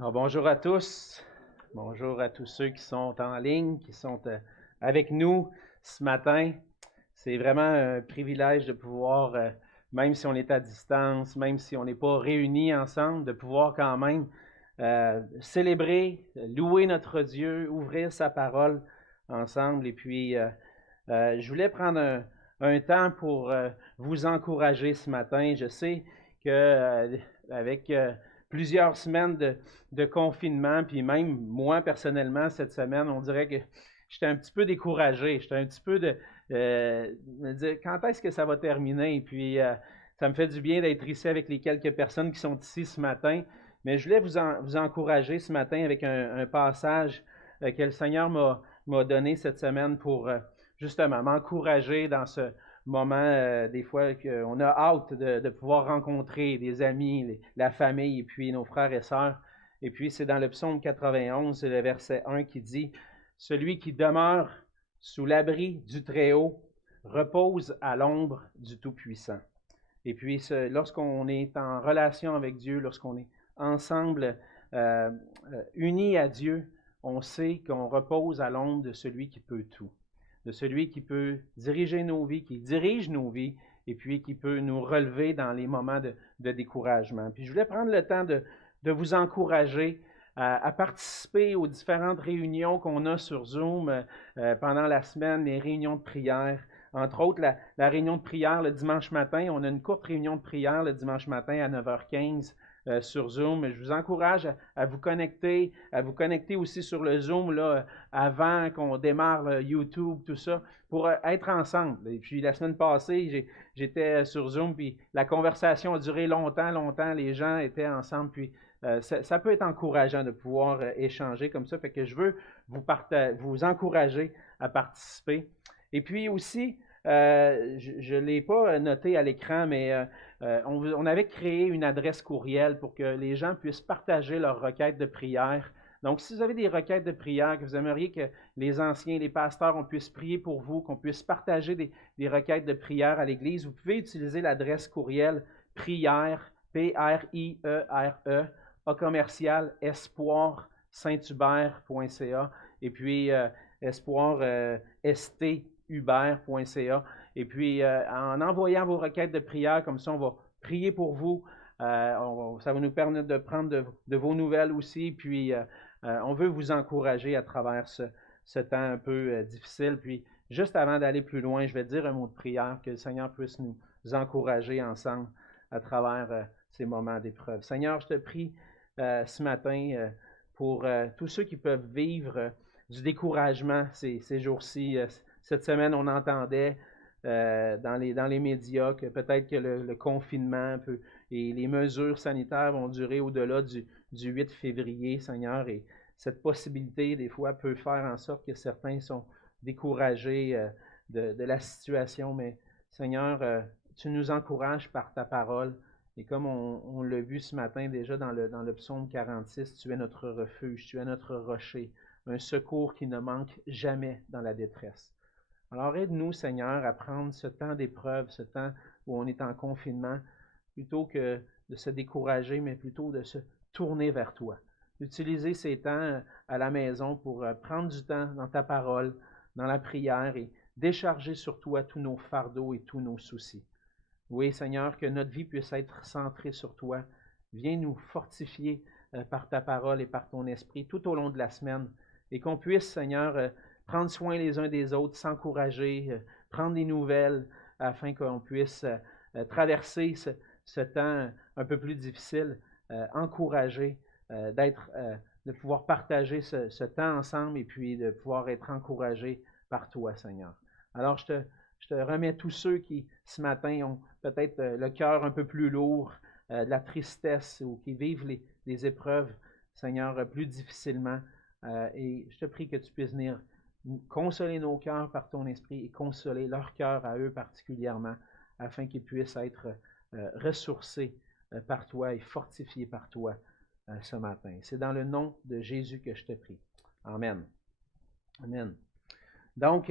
Alors, bonjour à tous. Bonjour à tous ceux qui sont en ligne, qui sont avec nous ce matin. C'est vraiment un privilège de pouvoir, même si on est à distance, même si on n'est pas réunis ensemble, de pouvoir quand même célébrer, louer notre Dieu, ouvrir sa parole ensemble. Et puis, je voulais prendre un temps pour vous encourager ce matin. Je sais que avec plusieurs semaines de confinement, puis même moi personnellement cette semaine, on dirait que j'étais un petit peu découragé. J'étais un petit peu me dire quand est-ce que ça va terminer. Et puis ça me fait du bien d'être ici avec les quelques personnes qui sont ici ce matin. Mais je voulais vous encourager ce matin avec un passage que le Seigneur m'a donné cette semaine pour justement m'encourager dans ce moment, des fois, qu'on a hâte de pouvoir rencontrer des amis, la famille et puis nos frères et sœurs. Et puis, c'est dans le psaume 91, c'est le verset 1 qui dit « Celui qui demeure sous l'abri du Très-Haut repose à l'ombre du Tout-Puissant. » Et puis, lorsqu'on est en relation avec Dieu, lorsqu'on est ensemble, unis à Dieu, on sait qu'on repose à l'ombre de celui qui peut tout, de celui qui peut diriger nos vies, qui dirige nos vies, et puis qui peut nous relever dans les moments de découragement. Puis je voulais prendre le temps de vous encourager à participer aux différentes réunions qu'on a sur Zoom pendant la semaine, les réunions de prière. Entre autres, la réunion de prière le dimanche matin. On a une courte réunion de prière le dimanche matin à 9h15 sur Zoom. Je vous encourage à vous connecter aussi sur le Zoom là, avant qu'on démarre le YouTube, tout ça, pour être ensemble. Et puis la semaine passée, j'étais sur Zoom, puis la conversation a duré longtemps. Les gens étaient ensemble, puis ça peut être encourageant de pouvoir échanger comme ça. Fait que je veux vous encourager à participer. Et puis aussi, je ne l'ai pas noté à l'écran, mais on avait créé une adresse courriel pour que les gens puissent partager leurs requêtes de prière. Donc, si vous avez des requêtes de prière, que vous aimeriez que les anciens, les pasteurs, on puisse prier pour vous, qu'on puisse partager des requêtes de prière à l'Église, vous pouvez utiliser l'adresse courriel prière, P-R-I-E-R-E, A commercial, espoir, saint-hubert.ca, et puis espoir, hubert.ca. Et puis, en envoyant vos requêtes de prière, comme ça, on va prier pour vous. Ça va nous permettre de prendre de vos nouvelles aussi. Puis, on veut vous encourager à travers ce temps un peu difficile. Puis, juste avant d'aller plus loin, je vais dire un mot de prière, que le Seigneur puisse nous encourager ensemble à travers ces moments d'épreuve. Seigneur, je te prie ce matin pour tous ceux qui peuvent vivre du découragement ces jours-ci. Cette semaine, on entendait dans les médias que peut-être que le confinement et les mesures sanitaires vont durer au-delà du 8 février, Seigneur, et cette possibilité, des fois, peut faire en sorte que certains sont découragés de la situation, mais Seigneur, tu nous encourages par ta parole, et comme on l'a vu ce matin déjà dans le psaume 46, tu es notre refuge, tu es notre rocher, un secours qui ne manque jamais dans la détresse. Alors aide-nous, Seigneur, à prendre ce temps d'épreuve, ce temps où on est en confinement, plutôt que de se décourager, mais plutôt de se tourner vers toi. Utiliser ces temps à la maison pour prendre du temps dans ta parole, dans la prière et décharger sur toi tous nos fardeaux et tous nos soucis. Oui, Seigneur, que notre vie puisse être centrée sur toi. Viens nous fortifier par ta parole et par ton esprit tout au long de la semaine et qu'on puisse, Seigneur, prendre soin les uns des autres, s'encourager, prendre des nouvelles afin qu'on puisse traverser ce temps un peu plus difficile, encourager, de pouvoir partager ce temps ensemble et puis de pouvoir être encouragé par toi, Seigneur. Alors, je te remets tous ceux qui, ce matin, ont peut-être le cœur un peu plus lourd, de la tristesse ou qui vivent les épreuves, Seigneur, plus difficilement. Et je te prie que tu puisses venir consoler nos cœurs par ton esprit et consoler leur cœur à eux particulièrement, afin qu'ils puissent être ressourcés par toi et fortifiés par toi ce matin. C'est dans le nom de Jésus que je te prie. Amen. Amen. Donc,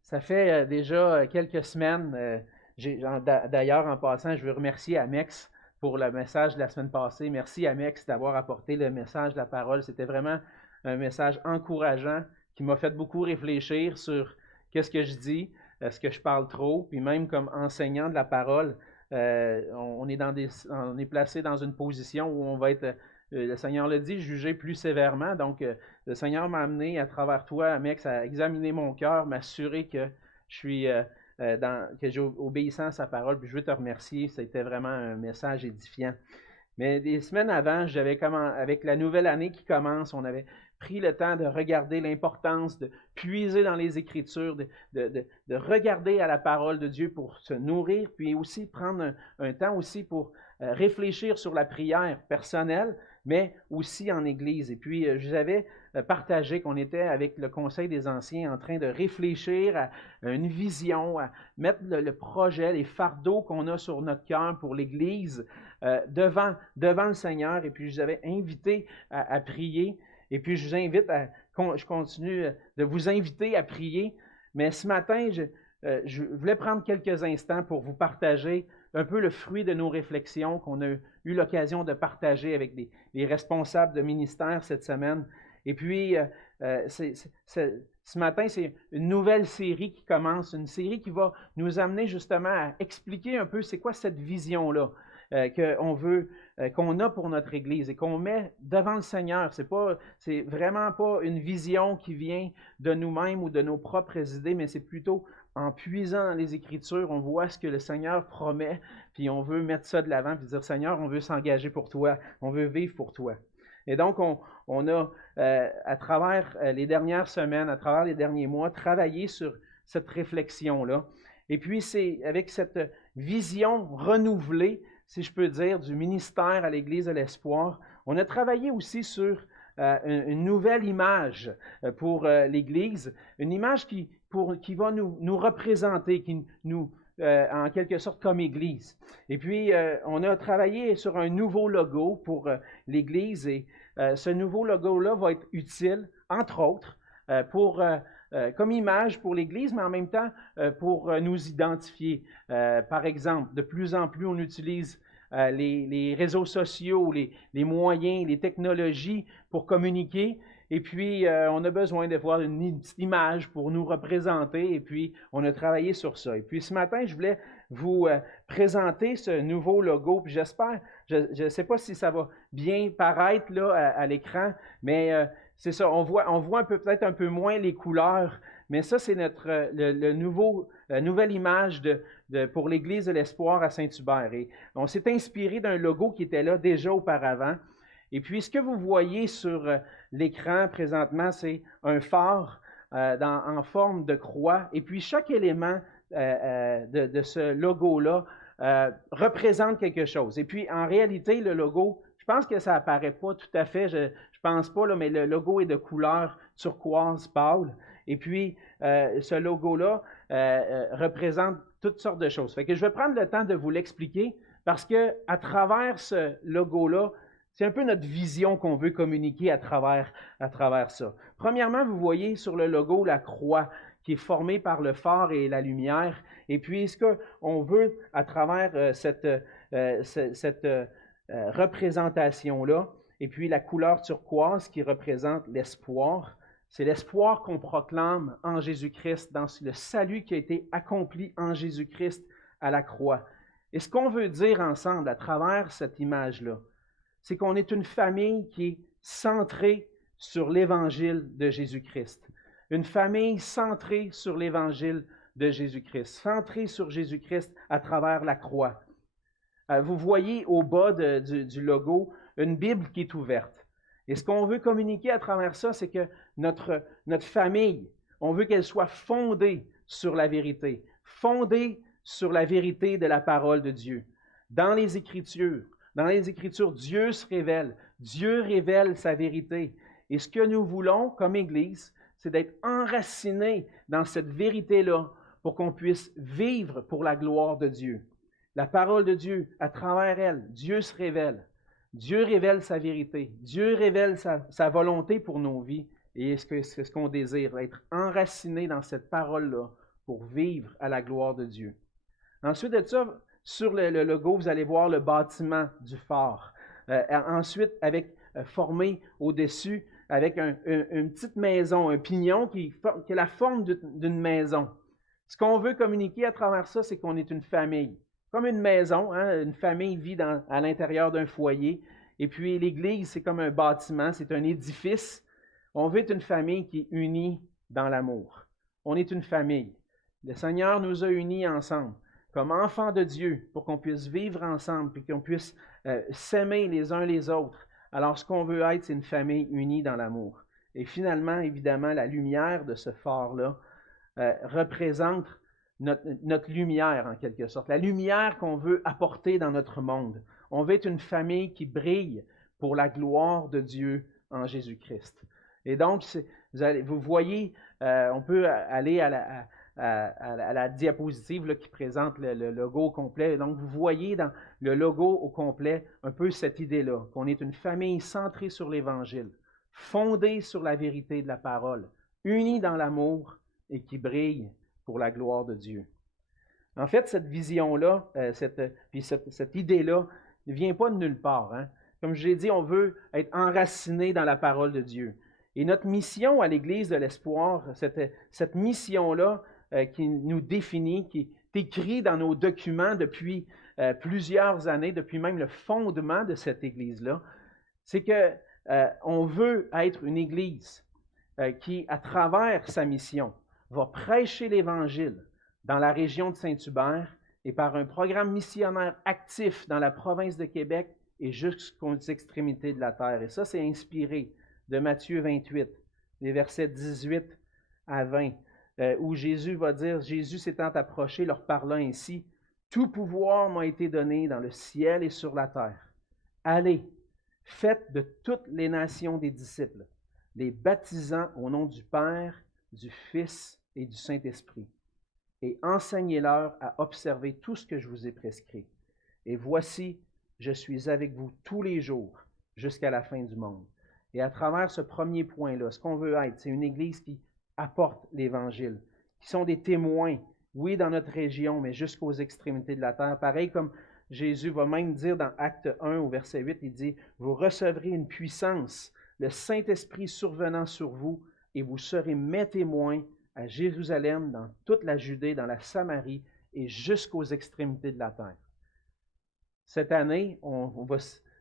ça fait déjà quelques semaines. D'ailleurs, en passant, je veux remercier Amex pour le message de la semaine passée. Merci Amex d'avoir apporté le message de la parole. C'était vraiment un message encourageant qui m'a fait beaucoup réfléchir sur qu'est-ce que je dis, est-ce que je parle trop, puis même comme enseignant de la parole, on est placé dans une position où on va être, le Seigneur le dit, jugé plus sévèrement. Donc, le Seigneur m'a amené à travers toi, Amex, à examiner mon cœur, m'assurer que je suis que j'ai obéissant à sa parole. Puis je veux te remercier, c'était vraiment un message édifiant. Mais des semaines avant, avec la nouvelle année qui commence, on avait pris le temps de regarder l'importance de puiser dans les Écritures, de regarder à la parole de Dieu pour se nourrir, puis aussi prendre un temps aussi pour réfléchir sur la prière personnelle, mais aussi en Église. Et puis, je vous avais partagé qu'on était avec le Conseil des Anciens en train de réfléchir à une vision, à mettre le projet, les fardeaux qu'on a sur notre cœur pour l'Église devant le Seigneur. Et puis, je vous avais invité à prier. Et puis, je vous invite je continue de vous inviter à prier. Mais ce matin, je voulais prendre quelques instants pour vous partager un peu le fruit de nos réflexions qu'on a eu l'occasion de partager avec les responsables de ministère cette semaine. Et puis, ce matin, c'est une nouvelle série qui commence, une série qui va nous amener justement à expliquer un peu c'est quoi cette vision-là qu'on a pour notre Église et qu'on met devant le Seigneur. C'est vraiment pas une vision qui vient de nous-mêmes ou de nos propres idées, mais c'est plutôt en puisant dans les Écritures, on voit ce que le Seigneur promet, puis on veut mettre ça de l'avant, puis dire, Seigneur, on veut s'engager pour toi, on veut vivre pour toi. Et donc, on a, à travers les dernières semaines, à travers les derniers mois, travaillé sur cette réflexion-là. Et puis, c'est avec cette vision renouvelée, si je peux dire, du ministère à l'Église de l'Espoir, on a travaillé aussi sur une nouvelle image pour l'Église, une image qui va nous représenter, qui nous, en quelque sorte, comme Église. Et puis, on a travaillé sur un nouveau logo pour l'Église et ce nouveau logo-là va être utile, entre autres, comme image pour l'Église, mais en même temps pour nous identifier. Par exemple, de plus en plus, on utilise les réseaux sociaux, les moyens, les technologies pour communiquer. Et puis, on a besoin de voir une petite image pour nous représenter. Et puis, on a travaillé sur ça. Et puis, ce matin, je voulais vous présenter ce nouveau logo. Puis, j'espère, je ne sais pas si ça va bien paraître là à l'écran, mais c'est ça. On voit peut-être un peu moins les couleurs. Mais ça, c'est la nouvelle image pour l'Église de l'Espoir à Saint-Hubert. Et on s'est inspiré d'un logo qui était là déjà auparavant. Et puis, ce que vous voyez sur l'écran présentement, c'est un phare en forme de croix. Et puis, chaque élément de ce logo-là représente quelque chose. Et puis, en réalité, le logo, je pense que ça n'apparaît pas tout à fait, je pense pas, là, mais le logo est de couleur turquoise pâle. Et puis, ce logo-là représente toutes sortes de choses. Fait que je vais prendre le temps de vous l'expliquer parce que à travers ce logo-là, c'est un peu notre vision qu'on veut communiquer à travers ça. Premièrement, vous voyez sur le logo la croix qui est formée par le phare et la lumière. Et puis, ce qu'on veut à travers cette représentation-là, et puis la couleur turquoise qui représente l'espoir, c'est l'espoir qu'on proclame en Jésus-Christ, dans le salut qui a été accompli en Jésus-Christ à la croix. Et ce qu'on veut dire ensemble à travers cette image-là, c'est qu'on est une famille qui est centrée sur l'Évangile de Jésus-Christ. Une famille centrée sur l'Évangile de Jésus-Christ, centrée sur Jésus-Christ à travers la croix. Vous voyez au bas du logo une Bible qui est ouverte. Et ce qu'on veut communiquer à travers ça, c'est que notre famille, on veut qu'elle soit fondée sur la vérité, fondée sur la vérité de la parole de Dieu. Dans les Écritures, Dieu se révèle. Dieu révèle sa vérité. Et ce que nous voulons comme Église, c'est d'être enracinés dans cette vérité-là pour qu'on puisse vivre pour la gloire de Dieu. La parole de Dieu, à travers elle, Dieu se révèle. Dieu révèle sa vérité. Dieu révèle sa volonté pour nos vies. Et c'est ce qu'on désire, être enraciné dans cette parole-là pour vivre à la gloire de Dieu. Ensuite de ça, Sur le logo, vous allez voir le bâtiment du phare. Ensuite, formé au-dessus, avec une petite maison, un pignon qui a la forme d'une maison. Ce qu'on veut communiquer à travers ça, c'est qu'on est une famille. Comme une maison, hein, une famille vit à l'intérieur d'un foyer. Et puis l'Église, c'est comme un bâtiment, c'est un édifice. On veut être une famille qui est unie dans l'amour. On est une famille. Le Seigneur nous a unis ensemble, comme enfants de Dieu, pour qu'on puisse vivre ensemble, puis qu'on puisse s'aimer les uns les autres. Alors, ce qu'on veut être, c'est une famille unie dans l'amour. Et finalement, évidemment, la lumière de ce phare-là représente notre lumière, en quelque sorte. La lumière qu'on veut apporter dans notre monde. On veut être une famille qui brille pour la gloire de Dieu en Jésus-Christ. Et donc, vous voyez, on peut aller à la diapositive là, qui présente le logo au complet. Donc, vous voyez dans le logo au complet un peu cette idée-là, qu'on est une famille centrée sur l'Évangile, fondée sur la vérité de la parole, unie dans l'amour et qui brille pour la gloire de Dieu. En fait, cette vision-là, cette idée-là ne vient pas de nulle part. Hein? Comme je l'ai dit, on veut être enraciné dans la parole de Dieu. Et notre mission à l'Église de l'Espoir, cette mission-là qui nous définit, qui est écrite dans nos documents depuis plusieurs années, depuis même le fondement de cette Église-là, c'est qu'on veut être une Église qui, à travers sa mission, va prêcher l'Évangile dans la région de Saint-Hubert et par un programme missionnaire actif dans la province de Québec et jusqu'aux extrémités de la terre. Et ça, c'est inspiré de Matthieu 28, les versets 18 à 20, où Jésus va dire, Jésus s'étant approché, leur parlant ainsi, « Tout pouvoir m'a été donné dans le ciel et sur la terre. Allez, faites de toutes les nations des disciples, les baptisant au nom du Père, du Fils et du Saint-Esprit, et enseignez-leur à observer tout ce que je vous ai prescrit. Et voici, je suis avec vous tous les jours jusqu'à la fin du monde. » Et à travers ce premier point-là, ce qu'on veut être, c'est une Église qui apporte l'Évangile, qui sont des témoins, oui, dans notre région, mais jusqu'aux extrémités de la terre. Pareil comme Jésus va même dire dans Acte 1 au verset 8, il dit, « Vous recevrez une puissance, le Saint-Esprit survenant sur vous, et vous serez mes témoins à Jérusalem, dans toute la Judée, dans la Samarie et jusqu'aux extrémités de la terre. » Cette année, on va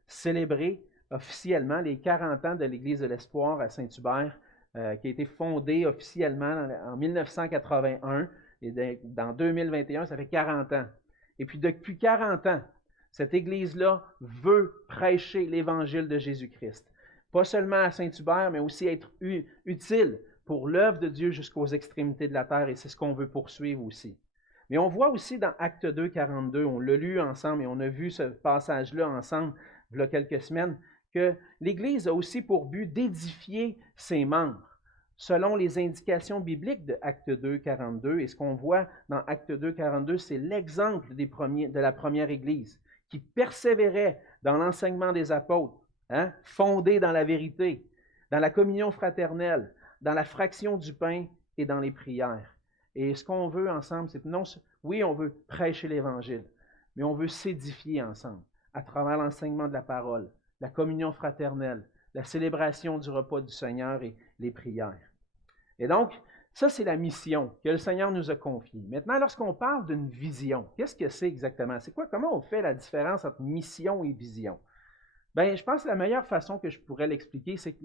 célébrer officiellement les 40 ans de l'Église de l'Espoir à Saint-Hubert, qui a été fondée officiellement en 1981, et dans 2021, ça fait 40 ans. Et puis depuis 40 ans, cette Église-là veut prêcher l'Évangile de Jésus-Christ. Pas seulement à Saint-Hubert, mais aussi être utile pour l'œuvre de Dieu jusqu'aux extrémités de la terre, et c'est ce qu'on veut poursuivre aussi. Mais on voit aussi dans Acte 2, 42, on l'a lu ensemble et on a vu ce passage-là ensemble il y a quelques semaines, que l'Église a aussi pour but d'édifier ses membres, selon les indications bibliques de Acte 2, 42. Et ce qu'on voit dans Acte 2, 42, c'est l'exemple de la première Église, qui persévérait dans l'enseignement des apôtres, hein, fondé dans la vérité, dans la communion fraternelle, dans la fraction du pain et dans les prières. Et ce qu'on veut ensemble, c'est non, oui, on veut prêcher l'Évangile, mais on veut s'édifier ensemble à travers l'enseignement de la parole, la communion fraternelle, la célébration du repas du Seigneur et les prières. Et donc, ça, c'est la mission que le Seigneur nous a confiée. Maintenant, lorsqu'on parle d'une vision, qu'est-ce que c'est exactement? C'est quoi? Comment on fait la différence entre mission et vision? Bien, je pense que la meilleure façon que je pourrais l'expliquer, c'est que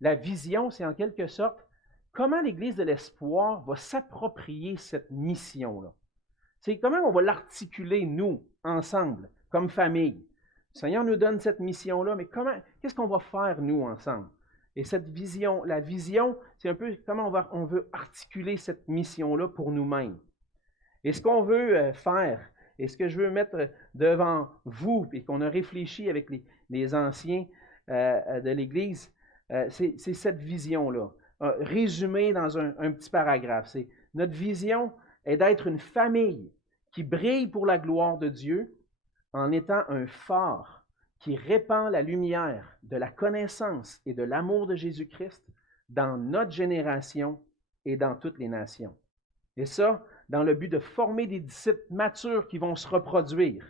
la vision, c'est en quelque sorte comment l'Église de l'Espoir va s'approprier cette mission-là. C'est comment on va l'articuler, nous, ensemble, comme famille. Le Seigneur nous donne cette mission-là, mais qu'est-ce qu'on va faire, nous, ensemble? Et cette vision, la vision, c'est un peu comment on veut articuler cette mission-là pour nous-mêmes. Et ce qu'on veut faire, et ce que je veux mettre devant vous, et qu'on a réfléchi avec les anciens de l'Église, c'est cette vision-là, résumée dans un petit paragraphe. Notre vision est d'être une famille qui brille pour la gloire de Dieu en étant un phare qui répand la lumière de la connaissance et de l'amour de Jésus-Christ dans notre génération et dans toutes les nations. Et ça, dans le but de former des disciples matures qui vont se reproduire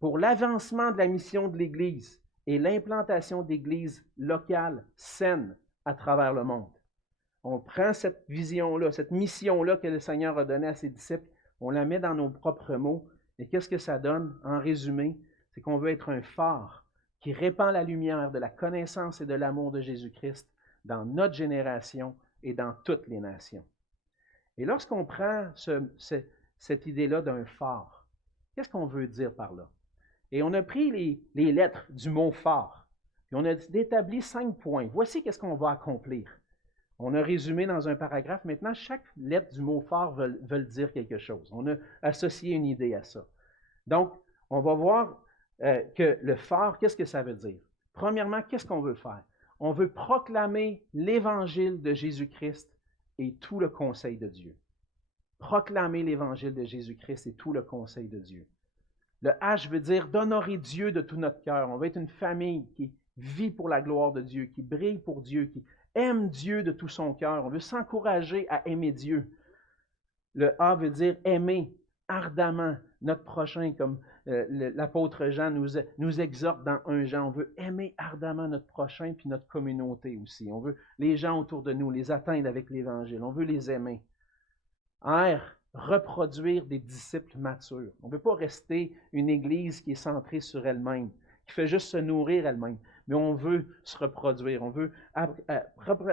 pour l'avancement de la mission de l'Église et l'implantation d'églises locales saines à travers le monde. On prend cette vision-là, cette mission-là que le Seigneur a donnée à ses disciples, on la met dans nos propres mots. Et qu'est-ce que ça donne? En résumé, c'est qu'on veut être un phare qui répand la lumière de la connaissance et de l'amour de Jésus-Christ dans notre génération et dans toutes les nations. Et lorsqu'on prend cette idée-là d'un phare, qu'est-ce qu'on veut dire par là? Et on a pris les lettres du mot phare, puis on a établi 5 points. Voici qu'est-ce qu'on va accomplir. On a résumé dans un paragraphe. Maintenant, chaque lettre du mot phare veut dire quelque chose. On a associé une idée à ça. Donc, on va voir que le phare, qu'est-ce que ça veut dire? Premièrement, qu'est-ce qu'on veut faire? On veut proclamer l'Évangile de Jésus-Christ et tout le conseil de Dieu. Proclamer l'Évangile de Jésus-Christ et tout le conseil de Dieu. Le H veut dire d'honorer Dieu de tout notre cœur. On veut être une famille qui vit pour la gloire de Dieu, qui brille pour Dieu, qui aime Dieu de tout son cœur. On veut s'encourager à aimer Dieu. Le A veut dire aimer ardemment notre prochain, comme l'apôtre Jean nous exhorte dans 1 Jean. On veut aimer ardemment notre prochain puis notre communauté aussi. On veut les gens autour de nous, les atteindre avec l'Évangile. On veut les aimer. R, reproduire des disciples matures. On ne veut pas rester une Église qui est centrée sur elle-même, qui fait juste se nourrir elle-même, mais on veut se reproduire, on veut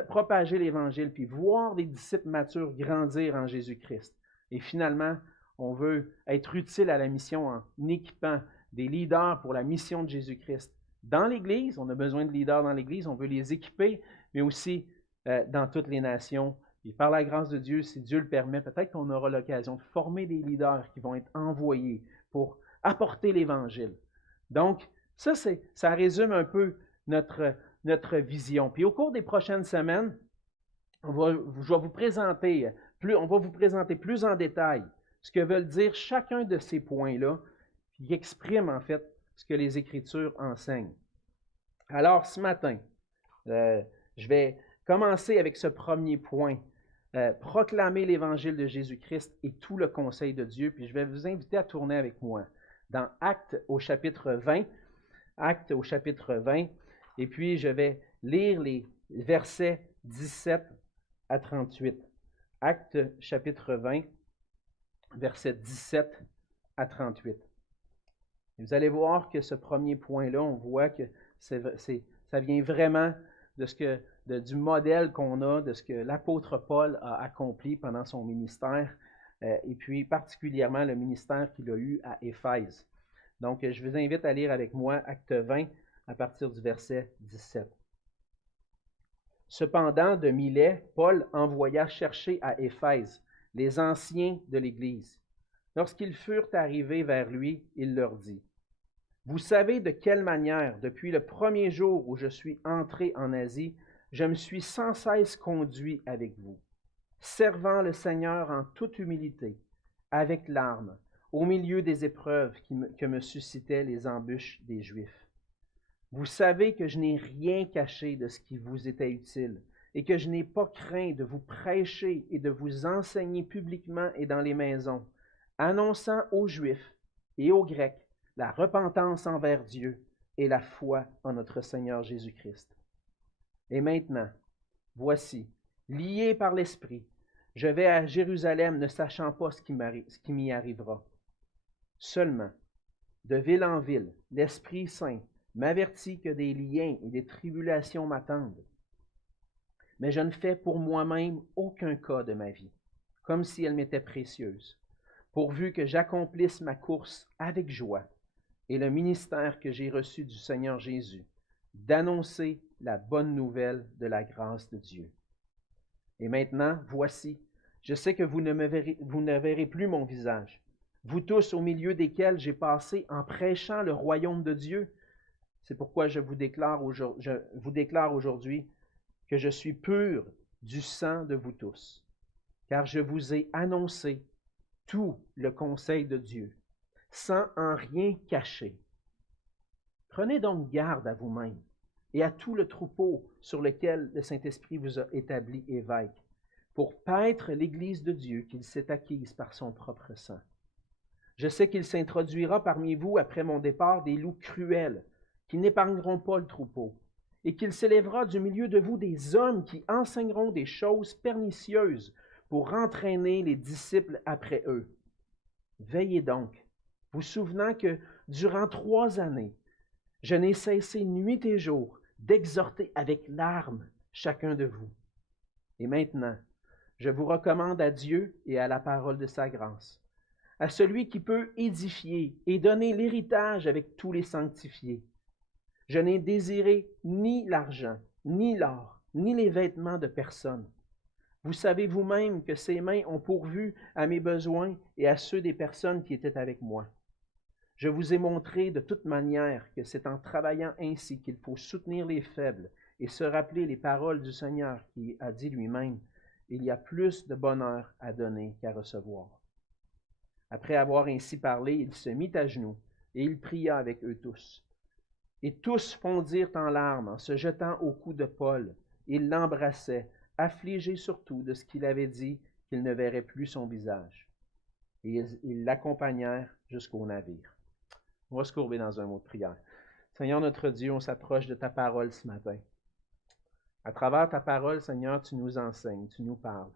propager l'Évangile, puis voir des disciples matures grandir en Jésus-Christ. Et finalement, on veut être utile à la mission en équipant des leaders pour la mission de Jésus-Christ. Dans l'Église, on a besoin de leaders dans l'Église, on veut les équiper, mais aussi dans toutes les nations. Et par la grâce de Dieu, si Dieu le permet, peut-être qu'on aura l'occasion de former des leaders qui vont être envoyés pour apporter l'Évangile. Donc, ça résume un peu notre vision. Puis au cours des prochaines semaines, on va vous présenter plus en détail ce que veulent dire chacun de ces points-là, qui expriment en fait ce que les Écritures enseignent. Alors, ce matin, je vais commencer avec ce premier point. Proclamer l'Évangile de Jésus-Christ et tout le conseil de Dieu. Puis je vais vous inviter à tourner avec moi dans Actes au chapitre 20. Actes au chapitre 20. Et puis je vais lire les versets 17 à 38. Actes chapitre 20, versets 17 à 38. Et vous allez voir que ce premier point-là, on voit que ça vient vraiment du modèle qu'on a, de ce que l'apôtre Paul a accompli pendant son ministère, et puis particulièrement le ministère qu'il a eu à Éphèse. Donc, je vous invite à lire avec moi Acte 20 à partir du verset 17. Cependant, de Milet, Paul envoya chercher à Éphèse les anciens de l'Église. Lorsqu'ils furent arrivés vers lui, il leur dit: « Vous savez de quelle manière, depuis le premier jour où je suis entré en Asie, je me suis sans cesse conduit avec vous, servant le Seigneur en toute humilité, avec larmes, au milieu des épreuves que me suscitaient les embûches des Juifs. Vous savez que je n'ai rien caché de ce qui vous était utile, et que je n'ai pas craint de vous prêcher et de vous enseigner publiquement et dans les maisons, annonçant aux Juifs et aux Grecs la repentance envers Dieu et la foi en notre Seigneur Jésus-Christ. Et maintenant, voici, lié par l'Esprit, je vais à Jérusalem ne sachant pas ce qui m'y arrivera. Seulement, de ville en ville, l'Esprit Saint m'avertit que des liens et des tribulations m'attendent. Mais je ne fais pour moi-même aucun cas de ma vie, comme si elle m'était précieuse, pourvu que j'accomplisse ma course avec joie et le ministère que j'ai reçu du Seigneur Jésus, d'annoncer la bonne nouvelle de la grâce de Dieu. Et maintenant, voici, je sais que vous ne verrez plus mon visage, vous tous au milieu desquels j'ai passé en prêchant le royaume de Dieu. C'est pourquoi je vous déclare aujourd'hui que je suis pur du sang de vous tous, car je vous ai annoncé tout le conseil de Dieu, sans en rien cacher. Prenez donc garde à vous-même et à tout le troupeau sur lequel le Saint-Esprit vous a établi évêque, pour paître l'Église de Dieu qu'il s'est acquise par son propre sang. Je sais qu'il s'introduira parmi vous après mon départ des loups cruels, qui n'épargneront pas le troupeau, et qu'il s'élèvera du milieu de vous des hommes qui enseigneront des choses pernicieuses pour entraîner les disciples après eux. Veillez donc, vous souvenant que durant 3 années, je n'ai cessé nuit et jour d'exhorter avec larmes chacun de vous. Et maintenant, je vous recommande à Dieu et à la parole de sa grâce, à celui qui peut édifier et donner l'héritage avec tous les sanctifiés. Je n'ai désiré ni l'argent, ni l'or, ni les vêtements de personne. Vous savez vous-même que ces mains ont pourvu à mes besoins et à ceux des personnes qui étaient avec moi. Je vous ai montré de toute manière que c'est en travaillant ainsi qu'il faut soutenir les faibles et se rappeler les paroles du Seigneur qui a dit lui-même, « Il y a plus de bonheur à donner qu'à recevoir. » Après avoir ainsi parlé, il se mit à genoux et il pria avec eux tous. Et tous fondirent en larmes en se jetant au cou de Paul. Ils l'embrassaient, affligés surtout de ce qu'il avait dit qu'ils ne verraient plus son visage. Et ils l'accompagnèrent jusqu'au navire. On va se courber dans un mot de prière. Seigneur notre Dieu, on s'approche de ta parole ce matin. À travers ta parole, Seigneur, tu nous enseignes, tu nous parles.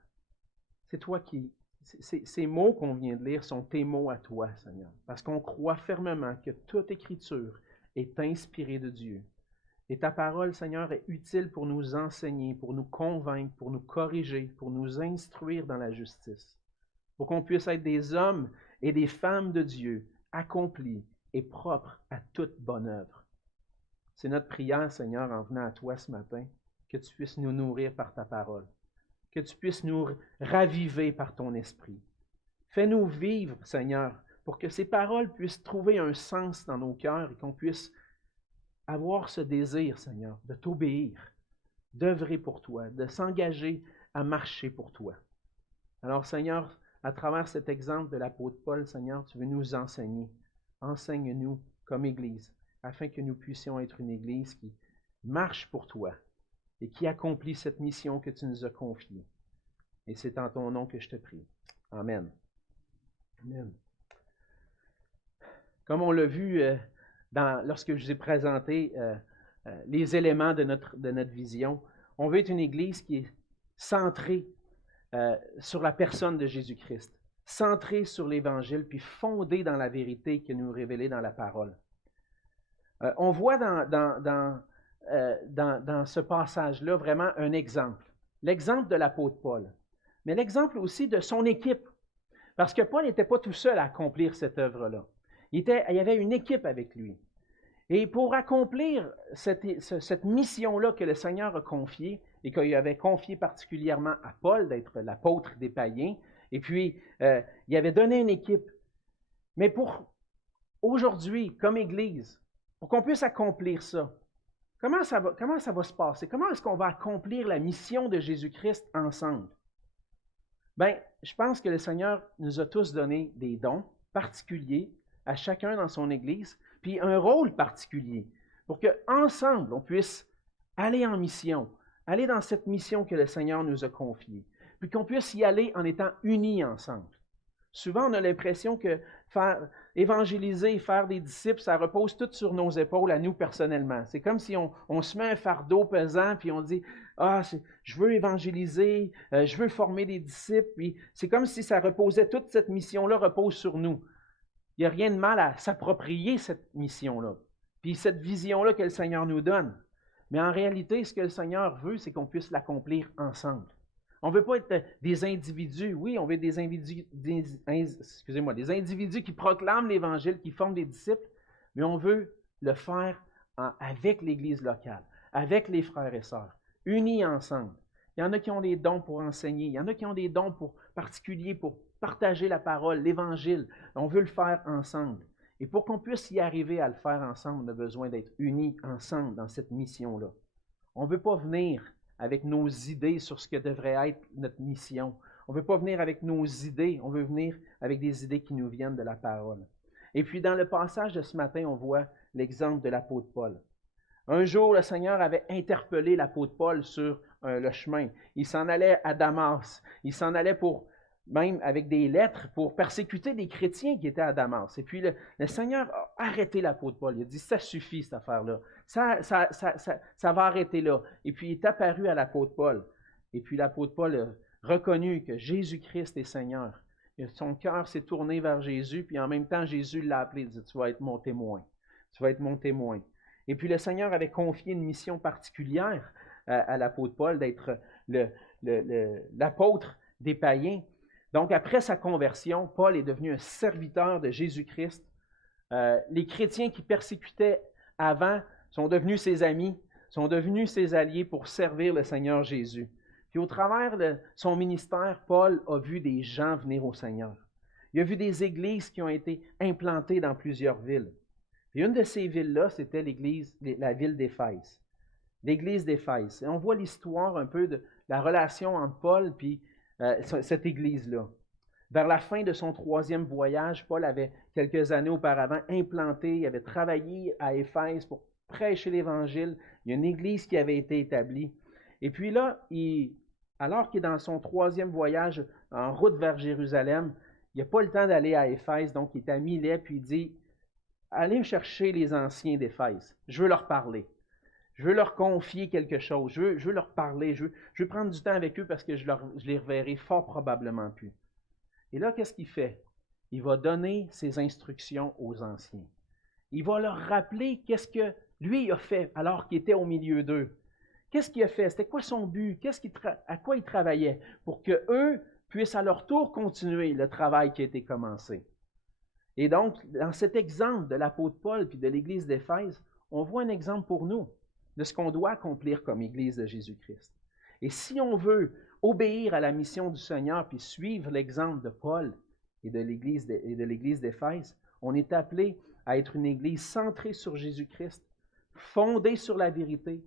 C'est toi qui... Ces mots qu'on vient de lire sont tes mots à toi, Seigneur, parce qu'on croit fermement que toute écriture est inspirée de Dieu. Et ta parole, Seigneur, est utile pour nous enseigner, pour nous convaincre, pour nous corriger, pour nous instruire dans la justice, pour qu'on puisse être des hommes et des femmes de Dieu, accomplis et propres à toute bonne œuvre. C'est notre prière, Seigneur, en venant à toi ce matin, que tu puisses nous nourrir par ta parole, que tu puisses nous raviver par ton esprit. Fais-nous vivre, Seigneur, pour que ces paroles puissent trouver un sens dans nos cœurs et qu'on puisse avoir ce désir, Seigneur, de t'obéir, d'œuvrer pour toi, de s'engager à marcher pour toi. Alors, Seigneur, à travers cet exemple de l'apôtre Paul, Seigneur, tu veux nous enseigner. Enseigne-nous comme Église, afin que nous puissions être une Église qui marche pour toi et qui accomplit cette mission que tu nous as confiée. Et c'est en ton nom que je te prie. Amen. Amen. Comme on l'a vu lorsque je vous ai présenté les éléments de notre vision, on veut être une Église qui est centrée sur la personne de Jésus-Christ, centrée sur l'Évangile, puis fondée dans la vérité que nous révélée dans la parole. On voit dans ce passage-là vraiment un exemple. L'exemple de l'apôtre Paul, mais l'exemple aussi de son équipe. Parce que Paul n'était pas tout seul à accomplir cette œuvre-là. Il y avait une équipe avec lui. Et pour accomplir cette mission-là que le Seigneur a confiée, et qu'il avait confié particulièrement à Paul d'être l'apôtre des païens, et puis il avait donné une équipe. Mais pour aujourd'hui, comme Église, pour qu'on puisse accomplir ça, comment ça va se passer? Comment est-ce qu'on va accomplir la mission de Jésus-Christ ensemble? Bien, je pense que le Seigneur nous a tous donné des dons particuliers à chacun dans son Église, puis un rôle particulier, pour qu'ensemble, on puisse aller en mission, aller dans cette mission que le Seigneur nous a confiée, puis qu'on puisse y aller en étant unis ensemble. Souvent, on a l'impression que faire évangéliser, faire des disciples, ça repose tout sur nos épaules, à nous personnellement. C'est comme si on se met un fardeau pesant, puis on dit « Ah, je veux évangéliser, je veux former des disciples. » Puis c'est comme si ça reposait, toute cette mission-là repose sur nous. Il n'y a rien de mal à s'approprier cette mission-là, puis cette vision-là que le Seigneur nous donne. Mais en réalité, ce que le Seigneur veut, c'est qu'on puisse l'accomplir ensemble. On ne veut pas être des individus. Oui, on veut des individus qui proclament l'Évangile, qui forment des disciples, mais on veut le faire avec l'Église locale, avec les frères et sœurs, unis ensemble. Il y en a qui ont des dons pour enseigner, il y en a qui ont des dons particuliers pour partager la parole, l'Évangile. On veut le faire ensemble. Et pour qu'on puisse y arriver à le faire ensemble, on a besoin d'être unis ensemble dans cette mission-là. On ne veut pas venir avec nos idées sur ce que devrait être notre mission. On ne veut pas venir avec nos idées, on veut venir avec des idées qui nous viennent de la parole. Et puis dans le passage de ce matin, on voit l'exemple de l'apôtre Paul. Un jour, le Seigneur avait interpellé l'apôtre Paul sur le chemin. Il s'en allait à Damas. Il s'en allait même avec des lettres, pour persécuter des chrétiens qui étaient à Damas. Et puis le Seigneur a arrêté l'apôtre Paul. Il a dit, ça suffit cette affaire-là. Ça va arrêter là. Et puis il est apparu à l'apôtre Paul. Et puis l'apôtre Paul a reconnu que Jésus-Christ est Seigneur. Et son cœur s'est tourné vers Jésus, puis en même temps, Jésus l'a appelé. Il dit, tu vas être mon témoin. Tu vas être mon témoin. Et puis le Seigneur avait confié une mission particulière à l'apôtre Paul, d'être l'apôtre des païens. Donc, après sa conversion, Paul est devenu un serviteur de Jésus-Christ. Les chrétiens qui persécutaient avant sont devenus ses amis, sont devenus ses alliés pour servir le Seigneur Jésus. Puis au travers de son ministère, Paul a vu des gens venir au Seigneur. Il a vu des églises qui ont été implantées dans plusieurs villes. Puis une de ces villes-là, c'était la ville d'Éphèse. L'église d'Éphèse. Et on voit l'histoire un peu de la relation entre Paul et cette église-là. Vers la fin de son 3e voyage, Paul avait quelques années auparavant implanté, il avait travaillé à Éphèse pour prêcher l'Évangile. Il y a une église qui avait été établie. Et puis là, alors qu'il est dans son 3e voyage en route vers Jérusalem, il n'a pas le temps d'aller à Éphèse, donc il est à Milet, puis il dit, allez me chercher les anciens d'Éphèse, je veux leur parler. Je veux leur confier quelque chose. Je veux leur parler. Je veux prendre du temps avec eux parce que je les reverrai fort probablement plus. Et là, qu'est-ce qu'il fait? Il va donner ses instructions aux anciens. Il va leur rappeler qu'est-ce que lui a fait alors qu'il était au milieu d'eux. Qu'est-ce qu'il a fait? C'était quoi son but? À quoi il travaillait? Pour qu'eux puissent à leur tour continuer le travail qui a été commencé. Et donc, dans cet exemple de l'apôtre Paul puis de l'Église d'Éphèse, on voit un exemple pour nous de ce qu'on doit accomplir comme Église de Jésus-Christ. Et si on veut obéir à la mission du Seigneur puis suivre l'exemple de Paul et de l'Église d'Éphèse, on est appelé à être une Église centrée sur Jésus-Christ, fondée sur la vérité,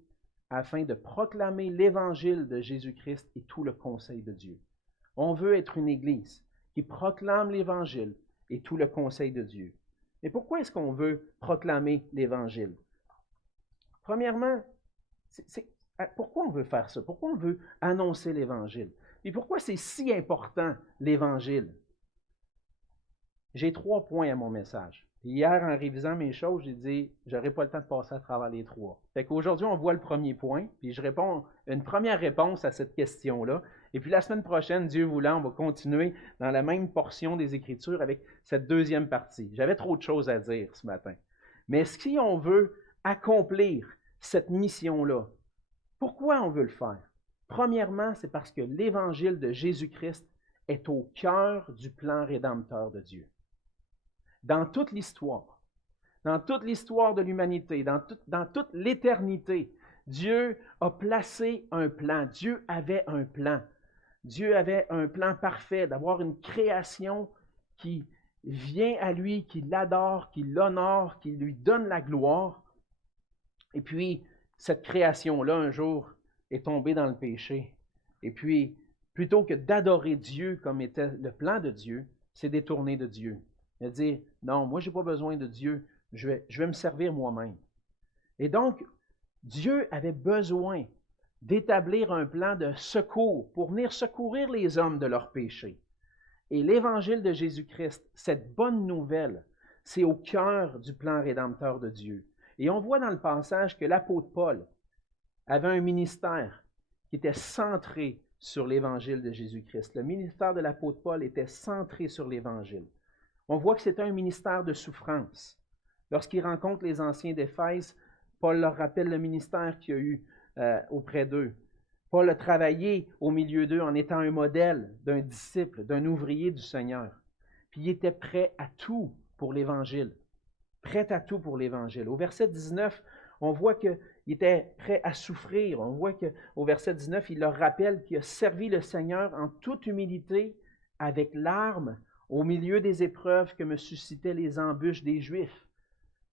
afin de proclamer l'Évangile de Jésus-Christ et tout le conseil de Dieu. On veut être une Église qui proclame l'Évangile et tout le conseil de Dieu. Mais pourquoi est-ce qu'on veut proclamer l'Évangile? Premièrement, pourquoi on veut faire ça? Pourquoi on veut annoncer l'Évangile? Et pourquoi c'est si important, l'Évangile? J'ai 3 points à mon message. Puis hier, en révisant mes choses, j'ai dit, je n'aurai pas le temps de passer à travers les 3. Fait qu'aujourd'hui, on voit le premier point, puis je réponds une première réponse à cette question-là. Et puis la semaine prochaine, Dieu voulant, on va continuer dans la même portion des Écritures avec cette deuxième partie. J'avais trop de choses à dire ce matin. Mais si on veut accomplir cette mission-là, pourquoi on veut le faire? Premièrement, c'est parce que l'Évangile de Jésus-Christ est au cœur du plan rédempteur de Dieu. Dans toute l'histoire de l'humanité, dans toute l'éternité, Dieu a placé un plan. Dieu avait un plan. Dieu avait un plan parfait d'avoir une création qui vient à lui, qui l'adore, qui l'honore, qui lui donne la gloire. Et puis, cette création-là, un jour, est tombée dans le péché. Et puis, plutôt que d'adorer Dieu comme était le plan de Dieu, c'est détourné de Dieu. Il a dit, non, moi, je n'ai pas besoin de Dieu, je vais me servir moi-même. Et donc, Dieu avait besoin d'établir un plan de secours pour venir secourir les hommes de leurs péchés. Et l'Évangile de Jésus-Christ, cette bonne nouvelle, c'est au cœur du plan rédempteur de Dieu. Et on voit dans le passage que l'apôtre Paul avait un ministère qui était centré sur l'Évangile de Jésus-Christ. Le ministère de l'apôtre Paul était centré sur l'Évangile. On voit que c'était un ministère de souffrance. Lorsqu'il rencontre les anciens d'Éphèse, Paul leur rappelle le ministère qu'il y a eu auprès d'eux. Paul a travaillé au milieu d'eux en étant un modèle d'un disciple, d'un ouvrier du Seigneur. Puis il était prêt à tout pour l'Évangile. Prêt à tout pour l'Évangile. Au verset 19, on voit qu'il était prêt à souffrir. On voit qu'au verset 19, il leur rappelle qu'il a servi le Seigneur en toute humilité, avec larmes, au milieu des épreuves que me suscitaient les embûches des Juifs.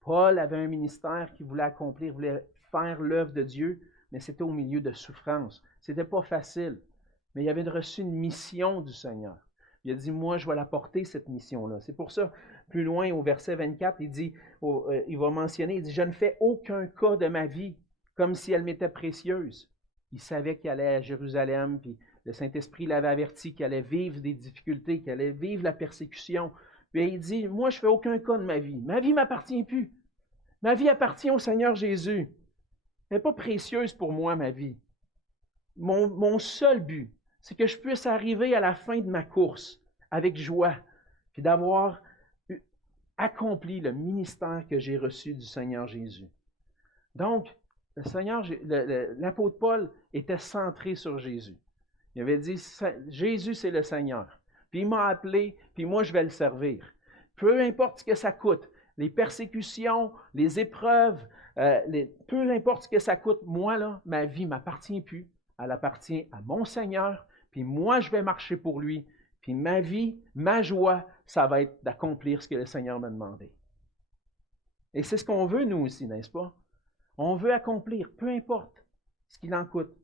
Paul avait un ministère qu'il voulait accomplir, voulait faire l'œuvre de Dieu, mais c'était au milieu de souffrances. C'était pas facile, mais il avait reçu une mission du Seigneur. Il a dit, moi, je vais la porter, cette mission-là. C'est pour ça, plus loin, au verset 24, il va mentionner, il dit, je ne fais aucun cas de ma vie comme si elle m'était précieuse. Il savait qu'il allait à Jérusalem, puis le Saint-Esprit l'avait averti qu'il allait vivre des difficultés, qu'il allait vivre la persécution. Puis il dit, moi, je ne fais aucun cas de ma vie. Ma vie ne m'appartient plus. Ma vie appartient au Seigneur Jésus. Elle n'est pas précieuse pour moi, ma vie. Mon seul but, c'est que je puisse arriver à la fin de ma course avec joie, puis d'avoir accompli le ministère que j'ai reçu du Seigneur Jésus. Donc, l'apôtre Paul était centré sur Jésus. Il avait dit, Jésus, c'est le Seigneur. Puis il m'a appelé, puis moi, je vais le servir. Peu importe ce que ça coûte, les persécutions, les épreuves, peu importe ce que ça coûte, moi, là, ma vie ne m'appartient plus. Elle appartient à mon Seigneur, puis moi, je vais marcher pour lui. Puis ma vie, ma joie, ça va être d'accomplir ce que le Seigneur m'a demandé. Et c'est ce qu'on veut, nous aussi, n'est-ce pas? On veut accomplir, peu importe ce qu'il en coûte.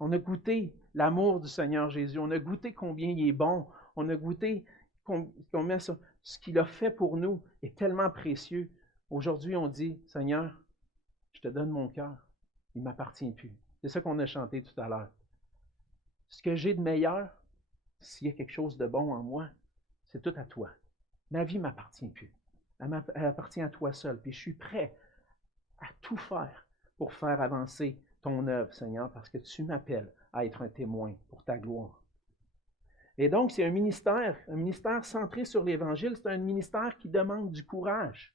On a goûté l'amour du Seigneur Jésus. On a goûté combien il est bon. On a goûté combien ce qu'il a fait pour nous est tellement précieux. Aujourd'hui, on dit, Seigneur, je te donne mon cœur. Il ne m'appartient plus. C'est ça qu'on a chanté tout à l'heure. Ce que j'ai de meilleur, s'il y a quelque chose de bon en moi, c'est tout à toi. Ma vie ne m'appartient plus. Elle appartient à toi seul. Puis je suis prêt à tout faire pour faire avancer ton œuvre, Seigneur, parce que tu m'appelles à être un témoin pour ta gloire. Et donc, c'est un ministère centré sur l'Évangile, c'est un ministère qui demande du courage.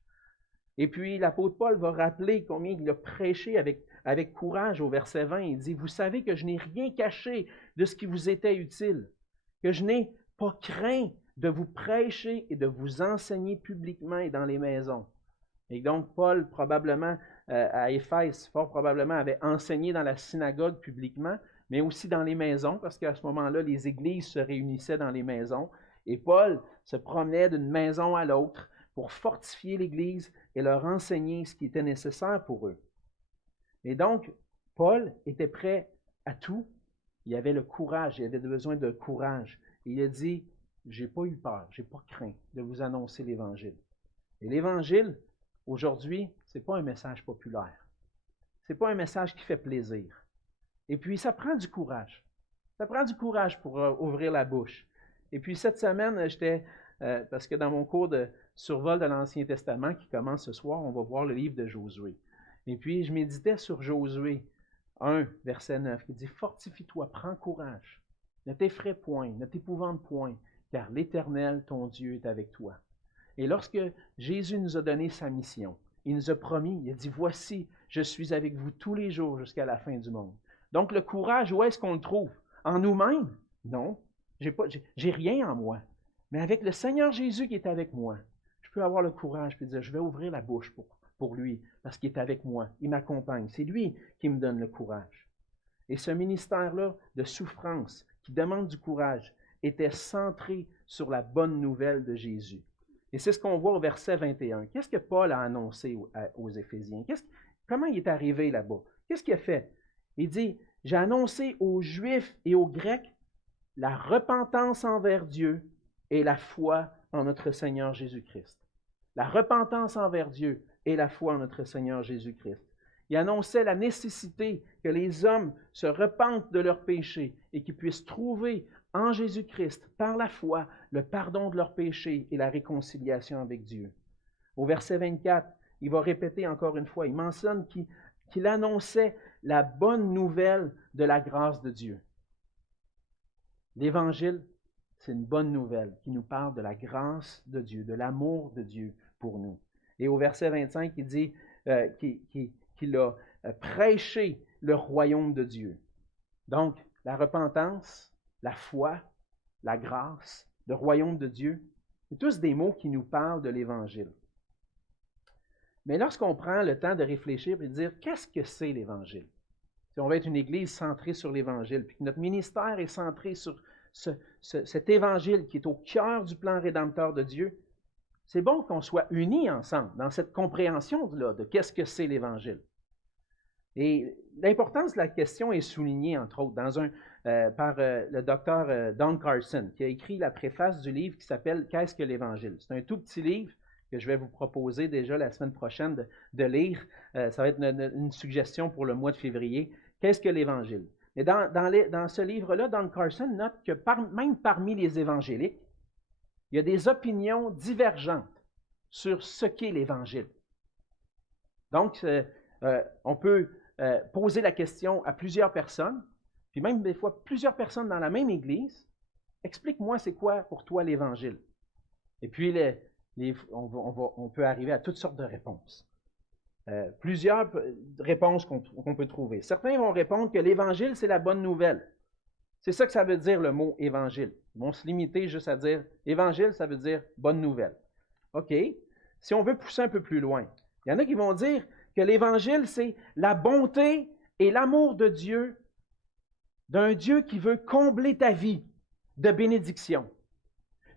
Et puis, l'apôtre Paul va rappeler combien il a prêché avec courage au verset 20. Il dit, « Vous savez que je n'ai rien caché de ce qui vous était utile, que je n'ai pas craint de vous prêcher et de vous enseigner publiquement et dans les maisons. » Et donc, Paul, probablement, à Éphèse, fort probablement, avait enseigné dans la synagogue publiquement, mais aussi dans les maisons, parce qu'à ce moment-là, les églises se réunissaient dans les maisons. Et Paul se promenait d'une maison à l'autre pour fortifier l'Église et leur enseigner ce qui était nécessaire pour eux. Et donc, Paul était prêt à tout. Il avait le courage, il avait besoin de courage. Et il a dit, « J'ai pas eu peur, j'ai pas craint de vous annoncer l'Évangile. » Et l'Évangile, aujourd'hui, ce n'est pas un message populaire. Ce n'est pas un message qui fait plaisir. Et puis, ça prend du courage. Ça prend du courage pour ouvrir la bouche. Et puis, cette semaine, parce que dans mon cours de survol de l'Ancien Testament qui commence ce soir, on va voir le livre de Josué. Et puis, je méditais sur Josué 1, verset 9, qui dit « Fortifie-toi, prends courage. Ne t'effraie point, ne t'épouvante point, car l'Éternel, ton Dieu, est avec toi. » Et lorsque Jésus nous a donné sa mission, il nous a promis, il a dit « Voici, je suis avec vous tous les jours jusqu'à la fin du monde. » Donc, le courage, où est-ce qu'on le trouve? En nous-mêmes? Non. J'ai rien en moi. Mais avec le Seigneur Jésus qui est avec moi, je peux avoir le courage et dire, je vais ouvrir la bouche pour lui, parce qu'il est avec moi. Il m'accompagne. C'est lui qui me donne le courage. Et ce ministère-là de souffrance, qui demande du courage, était centré sur la bonne nouvelle de Jésus. Et c'est ce qu'on voit au verset 21. Qu'est-ce que Paul a annoncé aux Éphésiens? Comment il est arrivé là-bas? Qu'est-ce qu'il a fait? Il dit, « J'ai annoncé aux Juifs et aux Grecs la repentance envers Dieu et la foi en notre Seigneur Jésus-Christ. » La repentance envers Dieu et la foi en notre Seigneur Jésus-Christ. Il annonçait la nécessité que les hommes se repentent de leurs péchés et qu'ils puissent trouver en Jésus-Christ, par la foi, le pardon de leurs péchés et la réconciliation avec Dieu. Au verset 24, il va répéter encore une fois, il mentionne qu'il annonçait la bonne nouvelle de la grâce de Dieu. L'Évangile, c'est une bonne nouvelle qui nous parle de la grâce de Dieu, de l'amour de Dieu pour nous. Et au verset 25, il dit qu'il a prêché le royaume de Dieu. Donc, la repentance, la foi, la grâce, le royaume de Dieu, c'est tous des mots qui nous parlent de l'Évangile. Mais lorsqu'on prend le temps de réfléchir et de dire, qu'est-ce que c'est l'Évangile? Si on va être une Église centrée sur l'Évangile, puis que notre ministère est centré sur cet Évangile qui est au cœur du plan rédempteur de Dieu, c'est bon qu'on soit unis ensemble dans cette compréhension-là de qu'est-ce que c'est l'Évangile. Et l'importance de la question est soulignée, entre autres, par le docteur Don Carson, qui a écrit la préface du livre qui s'appelle « Qu'est-ce que l'Évangile ?» C'est un tout petit livre que je vais vous proposer déjà la semaine prochaine de lire. Ça va être une suggestion pour le mois de février. Qu'est-ce que l'Évangile? Et dans ce livre-là, Don Carson note que même parmi les évangéliques, il y a des opinions divergentes sur ce qu'est l'Évangile. Donc, on peut poser la question à plusieurs personnes, puis même des fois plusieurs personnes dans la même Église. Explique-moi c'est quoi pour toi l'Évangile. Et puis, on peut arriver à toutes sortes de réponses. Plusieurs réponses qu'on peut trouver. Certains vont répondre que l'Évangile, c'est la bonne nouvelle. C'est ça que ça veut dire le mot Évangile. Ils vont se limiter juste à dire Évangile, ça veut dire bonne nouvelle. OK. Si on veut pousser un peu plus loin, il y en a qui vont dire que l'Évangile, c'est la bonté et l'amour de Dieu, d'un Dieu qui veut combler ta vie de bénédiction.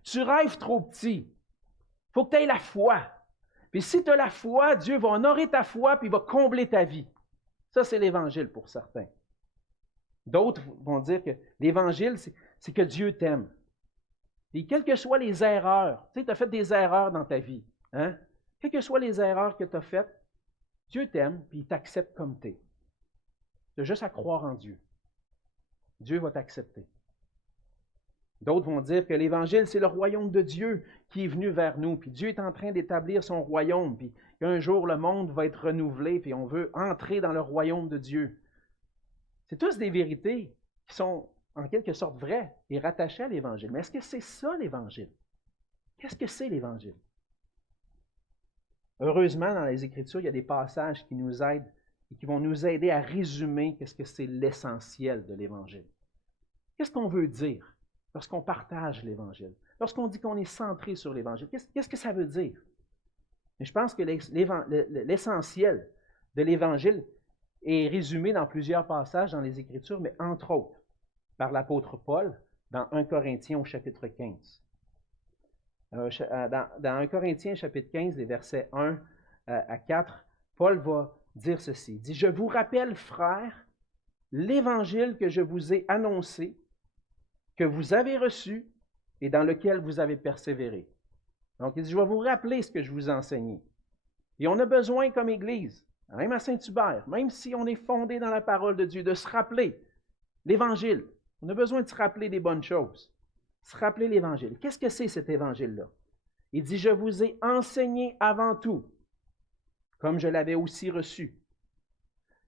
Tu rêves trop petit. Il faut que tu aies la foi. Puis si tu as la foi, Dieu va honorer ta foi puis il va combler ta vie. Ça, c'est l'Évangile pour certains. D'autres vont dire que l'Évangile, c'est que Dieu t'aime. Et quelles que soient les erreurs, tu sais, tu as fait des erreurs dans ta vie. Hein? Quelles que soient les erreurs que tu as faites, Dieu t'aime puis il t'accepte comme tu es. Tu as juste à croire en Dieu. Dieu va t'accepter. D'autres vont dire que l'Évangile, c'est le royaume de Dieu qui est venu vers nous. Puis Dieu est en train d'établir son royaume. Puis qu'un jour, le monde va être renouvelé. Puis on veut entrer dans le royaume de Dieu. C'est tous des vérités qui sont en quelque sorte vraies et rattachées à l'Évangile. Mais est-ce que c'est ça l'Évangile? Qu'est-ce que c'est l'Évangile? Heureusement, dans les Écritures, il y a des passages qui nous aident et qui vont nous aider à résumer qu'est-ce que c'est l'essentiel de l'Évangile. Qu'est-ce qu'on veut dire lorsqu'on partage l'Évangile? Lorsqu'on dit qu'on est centré sur l'Évangile, qu'est-ce que ça veut dire? Et je pense que l'essentiel de l'Évangile est résumé dans plusieurs passages dans les Écritures, mais entre autres par l'apôtre Paul dans 1 Corinthiens au chapitre 15. Dans 1 Corinthiens chapitre 15, les versets 1 à 4, Paul va dire ceci. Il dit, « Je vous rappelle, frères, l'Évangile que je vous ai annoncé, que vous avez reçu et dans lequel vous avez persévéré. » Donc, il dit, je vais vous rappeler ce que je vous ai enseigné. Et on a besoin comme Église, même à Saint-Hubert, même si on est fondé dans la parole de Dieu, de se rappeler l'Évangile. On a besoin de se rappeler des bonnes choses. Se rappeler l'Évangile. Qu'est-ce que c'est cet Évangile-là? Il dit, je vous ai enseigné avant tout, comme je l'avais aussi reçu,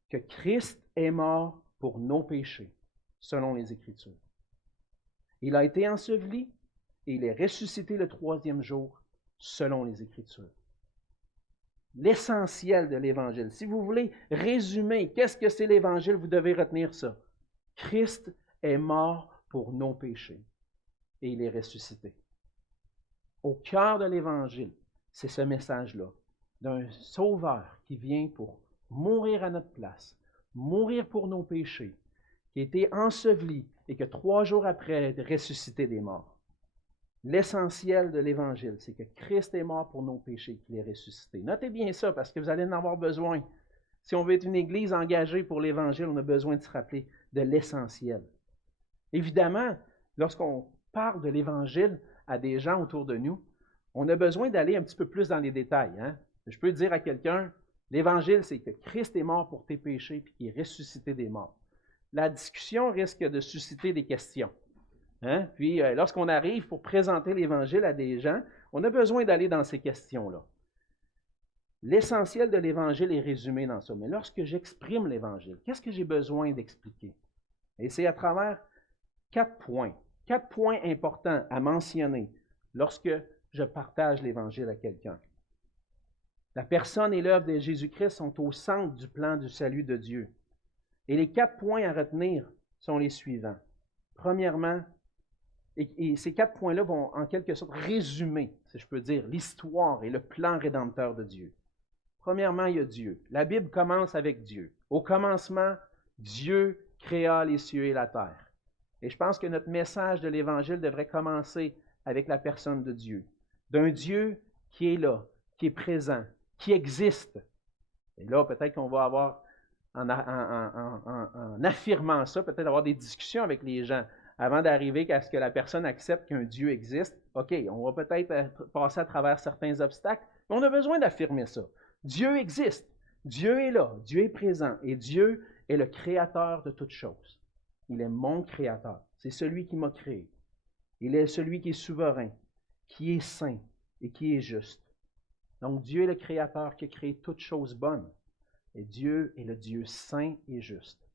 que Christ est mort pour nos péchés, selon les Écritures. Il a été enseveli et il est ressuscité le troisième jour, selon les Écritures. L'essentiel de l'Évangile. Si vous voulez résumer qu'est-ce que c'est l'Évangile, vous devez retenir ça. Christ est mort pour nos péchés et il est ressuscité. Au cœur de l'Évangile, c'est ce message-là d'un Sauveur qui vient pour mourir à notre place, mourir pour nos péchés, qui a été enseveli et que 3 jours après est ressuscité des morts. L'essentiel de l'Évangile, c'est que Christ est mort pour nos péchés et qu'il est ressuscité. Notez bien ça parce que vous allez en avoir besoin. Si on veut être une Église engagée pour l'Évangile, on a besoin de se rappeler de l'essentiel. Évidemment, lorsqu'on parle de l'Évangile à des gens autour de nous, on a besoin d'aller un petit peu plus dans les détails. Hein? Je peux dire à quelqu'un, l'Évangile, c'est que Christ est mort pour tes péchés et qu'il est ressuscité des morts. La discussion risque de susciter des questions. Hein? Puis, lorsqu'on arrive pour présenter l'Évangile à des gens, on a besoin d'aller dans ces questions-là. L'essentiel de l'Évangile est résumé dans ça. Mais lorsque j'exprime l'Évangile, qu'est-ce que j'ai besoin d'expliquer? Et c'est à travers 4 points. 4 points importants à mentionner lorsque je partage l'Évangile à quelqu'un. La personne et l'œuvre de Jésus-Christ sont au centre du plan du salut de Dieu. Et les 4 points à retenir sont les suivants. Premièrement, et ces 4 points-là vont en quelque sorte résumer, si je peux dire, l'histoire et le plan rédempteur de Dieu. Premièrement, il y a Dieu. La Bible commence avec Dieu. Au commencement, Dieu créa les cieux et la terre. Et je pense que notre message de l'Évangile devrait commencer avec la personne de Dieu. D'un Dieu qui est là, qui est présent, qui existe. Et là, peut-être qu'on va avoir, en affirmant ça, peut-être avoir des discussions avec les gens avant d'arriver à ce que la personne accepte qu'un Dieu existe. OK, on va peut-être passer à travers certains obstacles, mais on a besoin d'affirmer ça. Dieu existe. Dieu est là. Dieu est présent. Et Dieu est le créateur de toutes choses. il est mon Créateur. C'est celui qui m'a créé. Il est celui qui est souverain, qui est saint et qui est juste. Donc Dieu est le Créateur qui a créé toutes choses bonnes. Et Dieu est le Dieu saint et juste.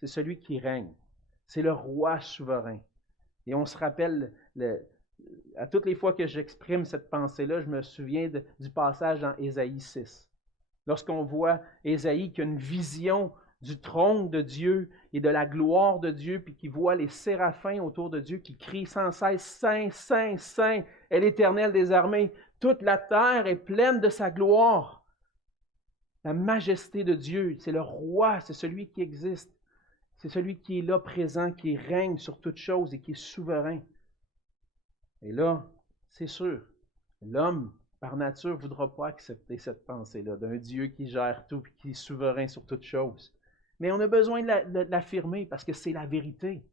C'est celui qui règne. C'est le roi souverain. Et on se rappelle, à toutes les fois que j'exprime cette pensée-là, je me souviens du passage dans Ésaïe 6. Lorsqu'on voit Ésaïe qui a une vision du trône de Dieu et de la gloire de Dieu, puis qui voit les séraphins autour de Dieu qui crient sans cesse « Saint, Saint, Saint est l'Éternel des armées. Toute la terre est pleine de sa gloire. » La majesté de Dieu, c'est le roi, c'est celui qui existe. C'est celui qui est là présent, qui règne sur toutes choses et qui est souverain. Et là, c'est sûr, l'homme, par nature, ne voudra pas accepter cette pensée-là d'un Dieu qui gère tout et qui est souverain sur toutes choses. Mais on a besoin de l'affirmer parce que c'est la vérité.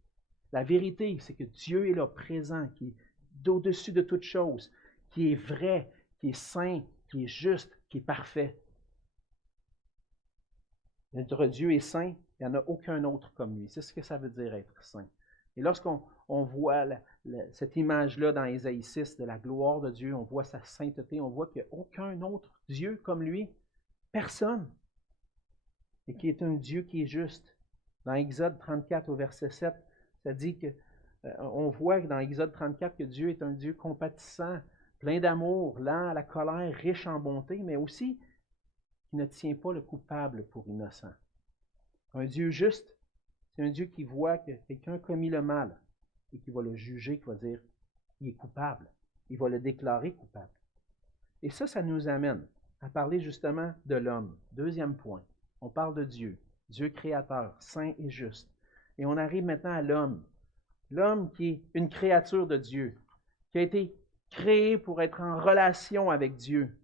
La vérité, c'est que Dieu est là présent, qui est au-dessus de toutes choses, qui est vrai, qui est saint, qui est juste, qui est parfait. Notre Dieu est saint, il n'y en a aucun autre comme lui. C'est ce que ça veut dire être saint. Et lorsqu'on voit cette image-là dans Ésaïe 6 de la gloire de Dieu, on voit sa sainteté, on voit qu'il n'y a aucun autre Dieu comme lui, personne, et qui est un Dieu qui est juste. Dans Exode 34 au verset 7, ça dit que on voit dans Exode 34 que Dieu est un Dieu compatissant, plein d'amour, lent à la colère, riche en bonté, mais aussi qui ne tient pas le coupable pour innocent. Un Dieu juste, c'est un Dieu qui voit que quelqu'un a commis le mal et qui va le juger, qui va dire il est coupable. Il va le déclarer coupable. Et ça nous amène à parler justement de l'homme. Deuxième point, on parle de Dieu, Dieu créateur, saint et juste. Et on arrive maintenant à l'homme. L'homme qui est une créature de Dieu, qui a été créé pour être en relation avec Dieu,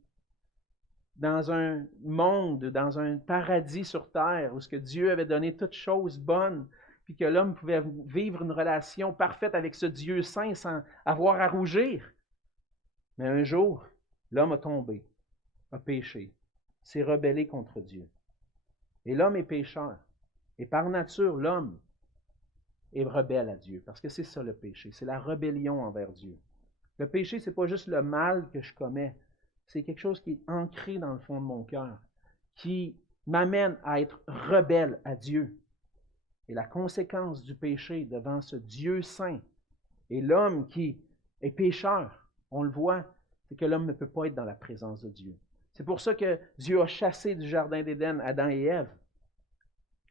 dans un monde, dans un paradis sur terre, où ce que Dieu avait donné toutes choses bonnes, puis que l'homme pouvait vivre une relation parfaite avec ce Dieu saint sans avoir à rougir. Mais un jour, l'homme a tombé, a péché, s'est rebellé contre Dieu. Et l'homme est pécheur. Et par nature, l'homme est rebelle à Dieu, parce que c'est ça le péché, c'est la rébellion envers Dieu. Le péché, ce n'est pas juste le mal que je commets, c'est quelque chose qui est ancré dans le fond de mon cœur, qui m'amène à être rebelle à Dieu. Et la conséquence du péché devant ce Dieu saint et l'homme qui est pécheur, on le voit, c'est que l'homme ne peut pas être dans la présence de Dieu. C'est pour ça que Dieu a chassé du jardin d'Éden Adam et Ève.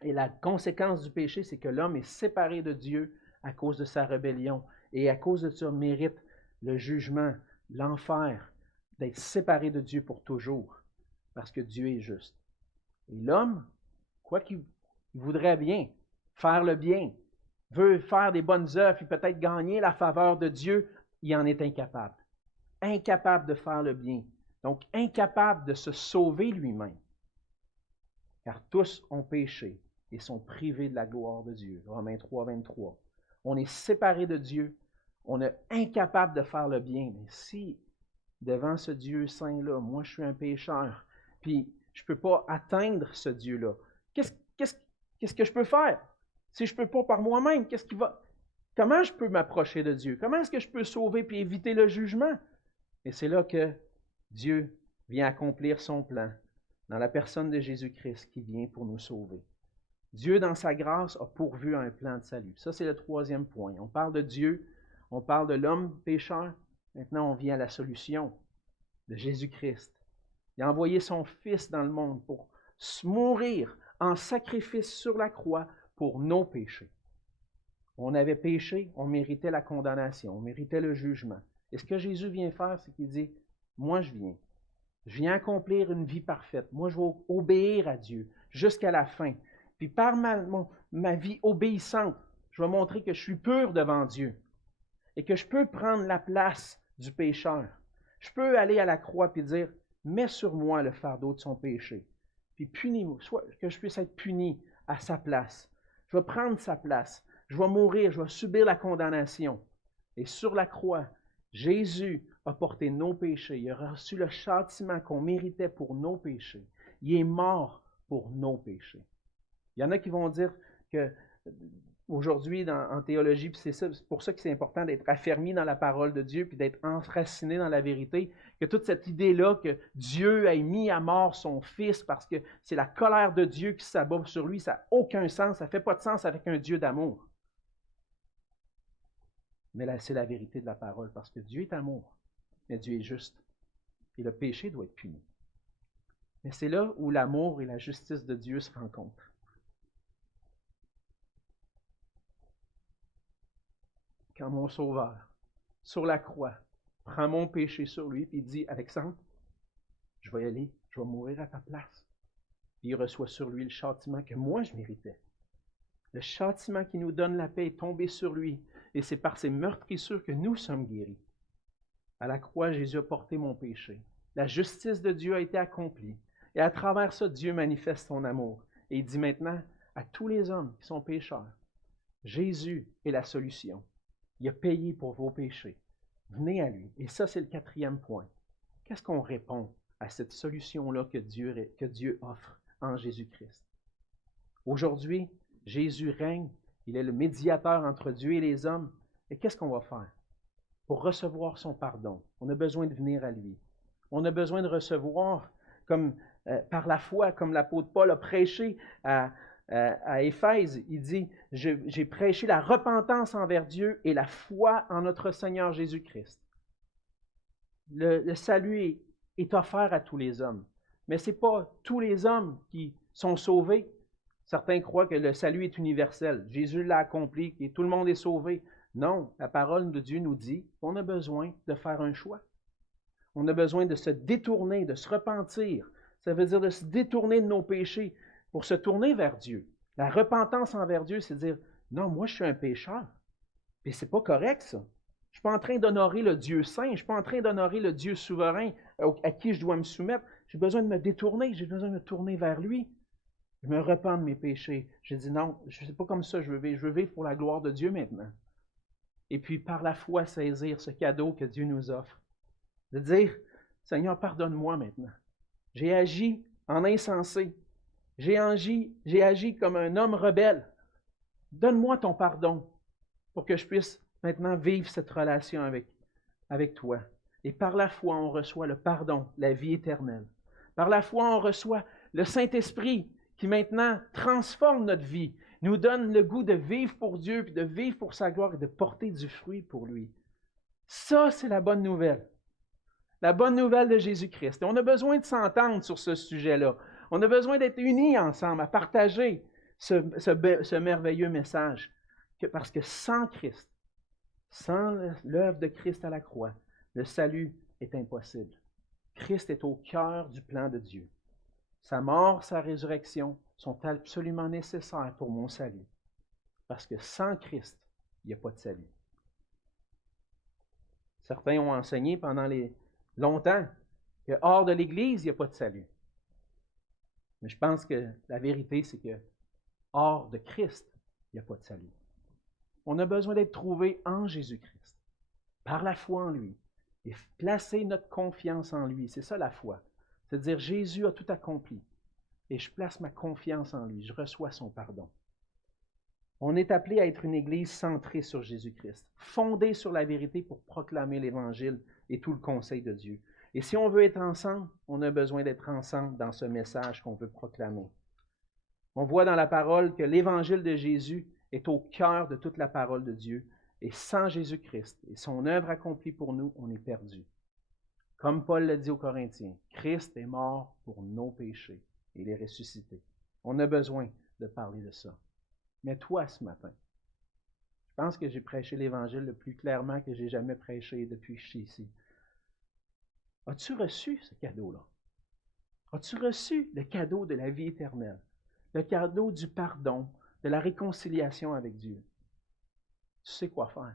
Et la conséquence du péché, c'est que l'homme est séparé de Dieu à cause de sa rébellion. Et à cause de ça, mérite le jugement, l'enfer, d'être séparé de Dieu pour toujours, parce que Dieu est juste. Et l'homme, quoi qu'il voudrait bien, faire le bien, veut faire des bonnes œuvres et peut-être gagner la faveur de Dieu, il en est incapable. Incapable de faire le bien. Donc, incapable de se sauver lui-même. Car tous ont péché et sont privés de la gloire de Dieu. Romains 3, 23. On est séparé de Dieu. On est incapable de faire le bien. Mais si, devant ce Dieu saint-là, moi je suis un pécheur, puis je ne peux pas atteindre ce Dieu-là, qu'est-ce que je peux faire? Si je ne peux pas par moi-même, comment je peux m'approcher de Dieu? Comment est-ce que je peux sauver et éviter le jugement? Et c'est là que Dieu vient accomplir son plan dans la personne de Jésus-Christ qui vient pour nous sauver. Dieu, dans sa grâce, a pourvu un plan de salut. Ça, c'est le troisième point. On parle de Dieu, on parle de l'homme pécheur. Maintenant, on vient à la solution de Jésus-Christ. Il a envoyé son Fils dans le monde pour mourir en sacrifice sur la croix pour nos péchés. On avait péché, on méritait la condamnation, on méritait le jugement. Et ce que Jésus vient faire, c'est qu'il dit, moi je viens accomplir une vie parfaite. Moi je vais obéir à Dieu jusqu'à la fin. Puis par ma vie obéissante, je vais montrer que je suis pur devant Dieu et que je peux prendre la place du pécheur. Je peux aller à la croix et dire, mets sur moi le fardeau de son péché. Puis punis-moi, soit que je puisse être puni à sa place. Je vais prendre sa place. Je vais mourir, je vais subir la condamnation. Et sur la croix, Jésus a porté nos péchés. Il a reçu le châtiment qu'on méritait pour nos péchés. Il est mort pour nos péchés. Il y en a qui vont dire que aujourd'hui en théologie, puis c'est pour ça que c'est important d'être affermi dans la parole de Dieu, puis d'être enraciné dans la vérité, que toute cette idée-là que Dieu ait mis à mort son Fils parce que c'est la colère de Dieu qui s'abat sur lui, ça n'a aucun sens, ça ne fait pas de sens avec un Dieu d'amour. Mais là, c'est la vérité de la parole, parce que Dieu est amour, mais Dieu est juste, et le péché doit être puni. Mais c'est là où l'amour et la justice de Dieu se rencontrent. Quand mon Sauveur, sur la croix, prend mon péché sur lui, puis il dit, Alexandre, je vais y aller, je vais mourir à ta place. Puis il reçoit sur lui le châtiment que moi je méritais. Le châtiment qui nous donne la paix est tombé sur lui, et c'est par ses meurtrissures que nous sommes guéris. À la croix, Jésus a porté mon péché. La justice de Dieu a été accomplie. Et à travers ça, Dieu manifeste son amour. Et il dit maintenant à tous les hommes qui sont pécheurs, Jésus est la solution. Il a payé pour vos péchés. Venez à lui. Et ça, c'est le 4e point. Qu'est-ce qu'on répond à cette solution-là que Dieu offre en Jésus-Christ? Aujourd'hui, Jésus règne. Il est le médiateur entre Dieu et les hommes. Et qu'est-ce qu'on va faire? Pour recevoir son pardon, on a besoin de venir à lui. On a besoin de recevoir par la foi, comme l'apôtre Paul a prêché à Éphèse. Il dit, j'ai prêché la repentance envers Dieu et la foi en notre Seigneur Jésus-Christ. Le salut est offert à tous les hommes, mais ce n'est pas tous les hommes qui sont sauvés. Certains croient que le salut est universel. Jésus l'a accompli et tout le monde est sauvé. Non, la parole de Dieu nous dit qu'on a besoin de faire un choix. On a besoin de se détourner, de se repentir. Ça veut dire de se détourner de nos péchés pour se tourner vers Dieu. La repentance envers Dieu, c'est dire, non, moi je suis un pécheur. Et c'est pas correct ça. Je ne suis pas en train d'honorer le Dieu saint, je ne suis pas en train d'honorer le Dieu souverain à qui je dois me soumettre. J'ai besoin de me détourner, j'ai besoin de me tourner vers lui. Je me repens de mes péchés. J'ai dit non, je ne sais pas comme ça je veux vivre pour la gloire de Dieu maintenant. Et puis par la foi saisir ce cadeau que Dieu nous offre. De dire, Seigneur, pardonne-moi maintenant. J'ai agi en insensé. J'ai agi comme un homme rebelle. Donne-moi ton pardon pour que je puisse maintenant vivre cette relation avec toi. Et par la foi, on reçoit le pardon, la vie éternelle. Par la foi, on reçoit le Saint-Esprit qui maintenant transforme notre vie, nous donne le goût de vivre pour Dieu, puis de vivre pour sa gloire et de porter du fruit pour lui. Ça, c'est la bonne nouvelle. La bonne nouvelle de Jésus-Christ. Et on a besoin de s'entendre sur ce sujet-là. On a besoin d'être unis ensemble, à partager ce merveilleux message. Parce que sans Christ, sans l'œuvre de Christ à la croix, le salut est impossible. Christ est au cœur du plan de Dieu. Sa mort, sa résurrection sont absolument nécessaires pour mon salut. Parce que sans Christ, il n'y a pas de salut. Certains ont enseigné pendant longtemps que hors de l'Église, il n'y a pas de salut. Mais je pense que la vérité, c'est que hors de Christ, il n'y a pas de salut. On a besoin d'être trouvé en Jésus-Christ, par la foi en lui, et placer notre confiance en lui. C'est ça la foi. C'est-à-dire, Jésus a tout accompli, et je place ma confiance en lui, je reçois son pardon. On est appelé à être une Église centrée sur Jésus-Christ, fondée sur la vérité pour proclamer l'Évangile et tout le conseil de Dieu. Et si on veut être ensemble, on a besoin d'être ensemble dans ce message qu'on veut proclamer. On voit dans la parole que l'Évangile de Jésus est au cœur de toute la parole de Dieu. Et sans Jésus-Christ et son œuvre accomplie pour nous, on est perdu. Comme Paul l'a dit aux Corinthiens, Christ est mort pour nos péchés et il est ressuscité. On a besoin de parler de ça. Mais toi, ce matin, je pense que j'ai prêché l'Évangile le plus clairement que j'ai jamais prêché depuis que je suis ici. As-tu reçu ce cadeau-là? As-tu reçu le cadeau de la vie éternelle? Le cadeau du pardon, de la réconciliation avec Dieu? Tu sais quoi faire.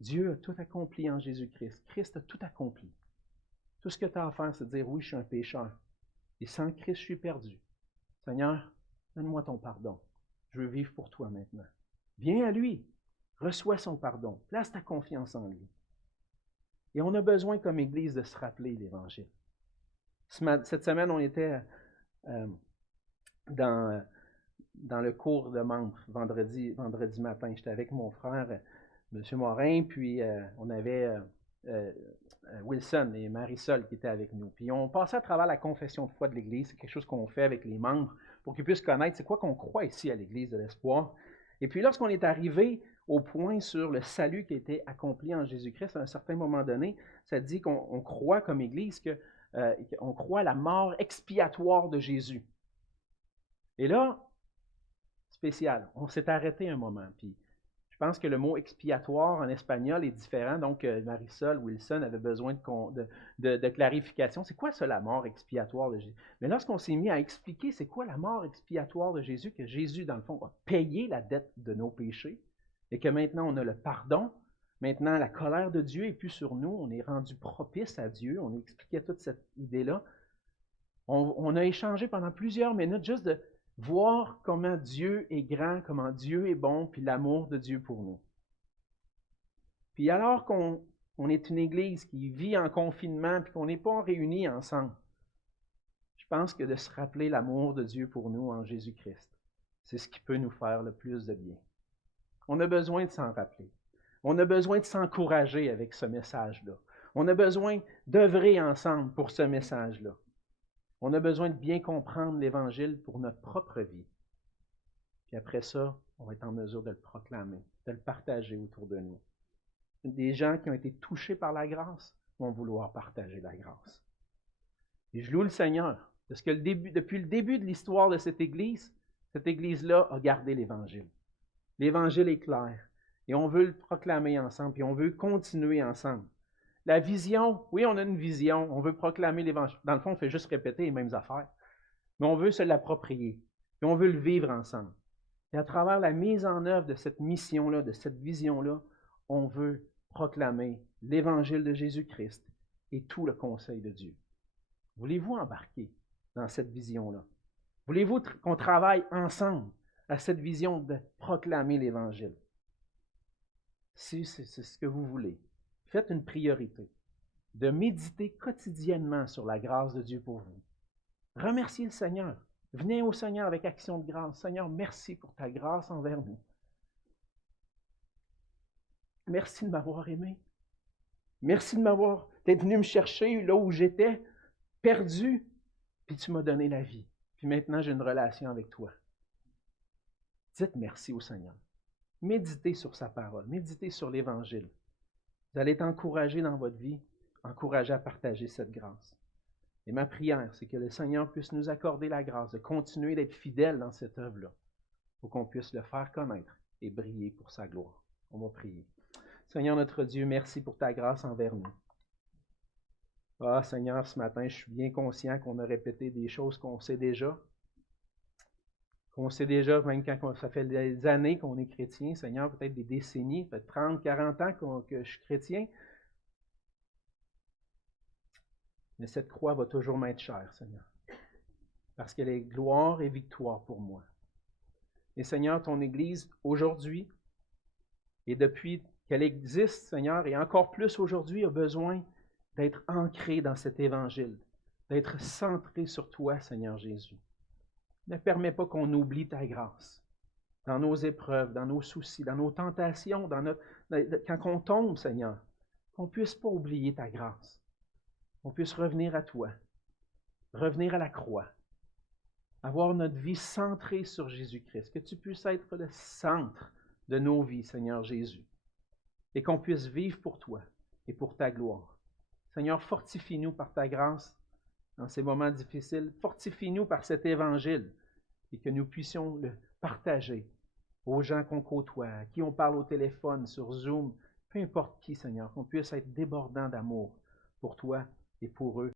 Dieu a tout accompli en Jésus-Christ. Christ a tout accompli. Tout ce que tu as à faire, c'est de dire, oui, je suis un pécheur. Et sans Christ, je suis perdu. Seigneur, donne-moi ton pardon. Je veux vivre pour toi maintenant. Viens à lui. Reçois son pardon. Place ta confiance en lui. Et on a besoin, comme Église, de se rappeler l'Évangile. Cette semaine, on était dans dans le cours de membres vendredi matin. J'étais avec mon frère, M. Morin, puis on avait Wilson et Marisol qui étaient avec nous. Puis on passait à travers la confession de foi de l'Église. C'est quelque chose qu'on fait avec les membres pour qu'ils puissent connaître c'est quoi qu'on croit ici à l'Église de l'Espoir. Et puis lorsqu'on est arrivé au point sur le salut qui a été accompli en Jésus-Christ, à un certain moment donné, ça dit qu'on croit comme Église qu'on croit à la mort expiatoire de Jésus. Et là, spécial, on s'est arrêté un moment. Puis je pense que le mot expiatoire en espagnol est différent. Donc, Marisol, Wilson avait besoin de clarification. C'est quoi ça, la mort expiatoire de Jésus? Mais lorsqu'on s'est mis à expliquer c'est quoi la mort expiatoire de Jésus, que Jésus, dans le fond, a payé la dette de nos péchés et que maintenant on a le pardon, maintenant la colère de Dieu n'est plus sur nous, on est rendu propice à Dieu, on expliquait toute cette idée-là. On a échangé pendant plusieurs minutes juste de voir comment Dieu est grand, comment Dieu est bon, puis l'amour de Dieu pour nous. Puis alors qu'on est une Église qui vit en confinement, puis qu'on n'est pas réunis ensemble, je pense que de se rappeler l'amour de Dieu pour nous en Jésus-Christ, c'est ce qui peut nous faire le plus de bien. On a besoin de s'en rappeler. On a besoin de s'encourager avec ce message-là. On a besoin d'œuvrer ensemble pour ce message-là. On a besoin de bien comprendre l'Évangile pour notre propre vie. Puis après ça, on va être en mesure de le proclamer, de le partager autour de nous. Des gens qui ont été touchés par la grâce vont vouloir partager la grâce. Et je loue le Seigneur, parce que depuis le début de l'histoire de cette Église-là a gardé l'Évangile. L'Évangile est clair, et on veut le proclamer ensemble, puis on veut continuer ensemble. La vision, oui, on a une vision, on veut proclamer l'Évangile. Dans le fond, on fait juste répéter les mêmes affaires, mais on veut se l'approprier, et on veut le vivre ensemble. Et à travers la mise en œuvre de cette mission-là, de cette vision-là, on veut proclamer l'Évangile de Jésus-Christ et tout le conseil de Dieu. Voulez-vous embarquer dans cette vision-là? Voulez-vous qu'on travaille ensemble à cette vision de proclamer l'Évangile? Si c'est ce que vous voulez, faites une priorité de méditer quotidiennement sur la grâce de Dieu pour vous. Remerciez le Seigneur. Venez au Seigneur avec action de grâce. Seigneur, merci pour ta grâce envers nous. Merci de m'avoir aimé. Merci d'être venu me chercher là où j'étais, perdu, puis tu m'as donné la vie. Puis maintenant, j'ai une relation avec toi. Dites merci au Seigneur. Méditez sur sa parole, méditez sur l'Évangile. Vous allez être encouragés dans votre vie, encouragés à partager cette grâce. Et ma prière, c'est que le Seigneur puisse nous accorder la grâce de continuer d'être fidèles dans cette œuvre-là, pour qu'on puisse le faire connaître et briller pour sa gloire. On va prier. Seigneur notre Dieu, merci pour ta grâce envers nous. Ah Seigneur, ce matin, je suis bien conscient qu'on a répété des choses qu'on sait déjà. Qu'on sait déjà, même quand ça fait des années qu'on est chrétien, Seigneur, peut-être des décennies, peut-être 30, 40 ans que je suis chrétien. Mais cette croix va toujours m'être chère, Seigneur. Parce qu'elle est gloire et victoire pour moi. Et Seigneur, ton Église, aujourd'hui, et depuis qu'elle existe, Seigneur, et encore plus aujourd'hui, a besoin d'être ancrée dans cet Évangile, d'être centrée sur toi, Seigneur Jésus. Ne permets pas qu'on oublie ta grâce dans nos épreuves, dans nos soucis, dans nos tentations, quand on tombe, Seigneur, qu'on ne puisse pas oublier ta grâce, qu'on puisse revenir à toi, revenir à la croix, avoir notre vie centrée sur Jésus-Christ, que tu puisses être le centre de nos vies, Seigneur Jésus, et qu'on puisse vivre pour toi et pour ta gloire. Seigneur, fortifie-nous par ta grâce dans ces moments difficiles. Fortifie-nous par cet évangile et que nous puissions le partager aux gens qu'on côtoie, à qui on parle au téléphone, sur Zoom, peu importe qui, Seigneur, qu'on puisse être débordant d'amour pour toi et pour eux.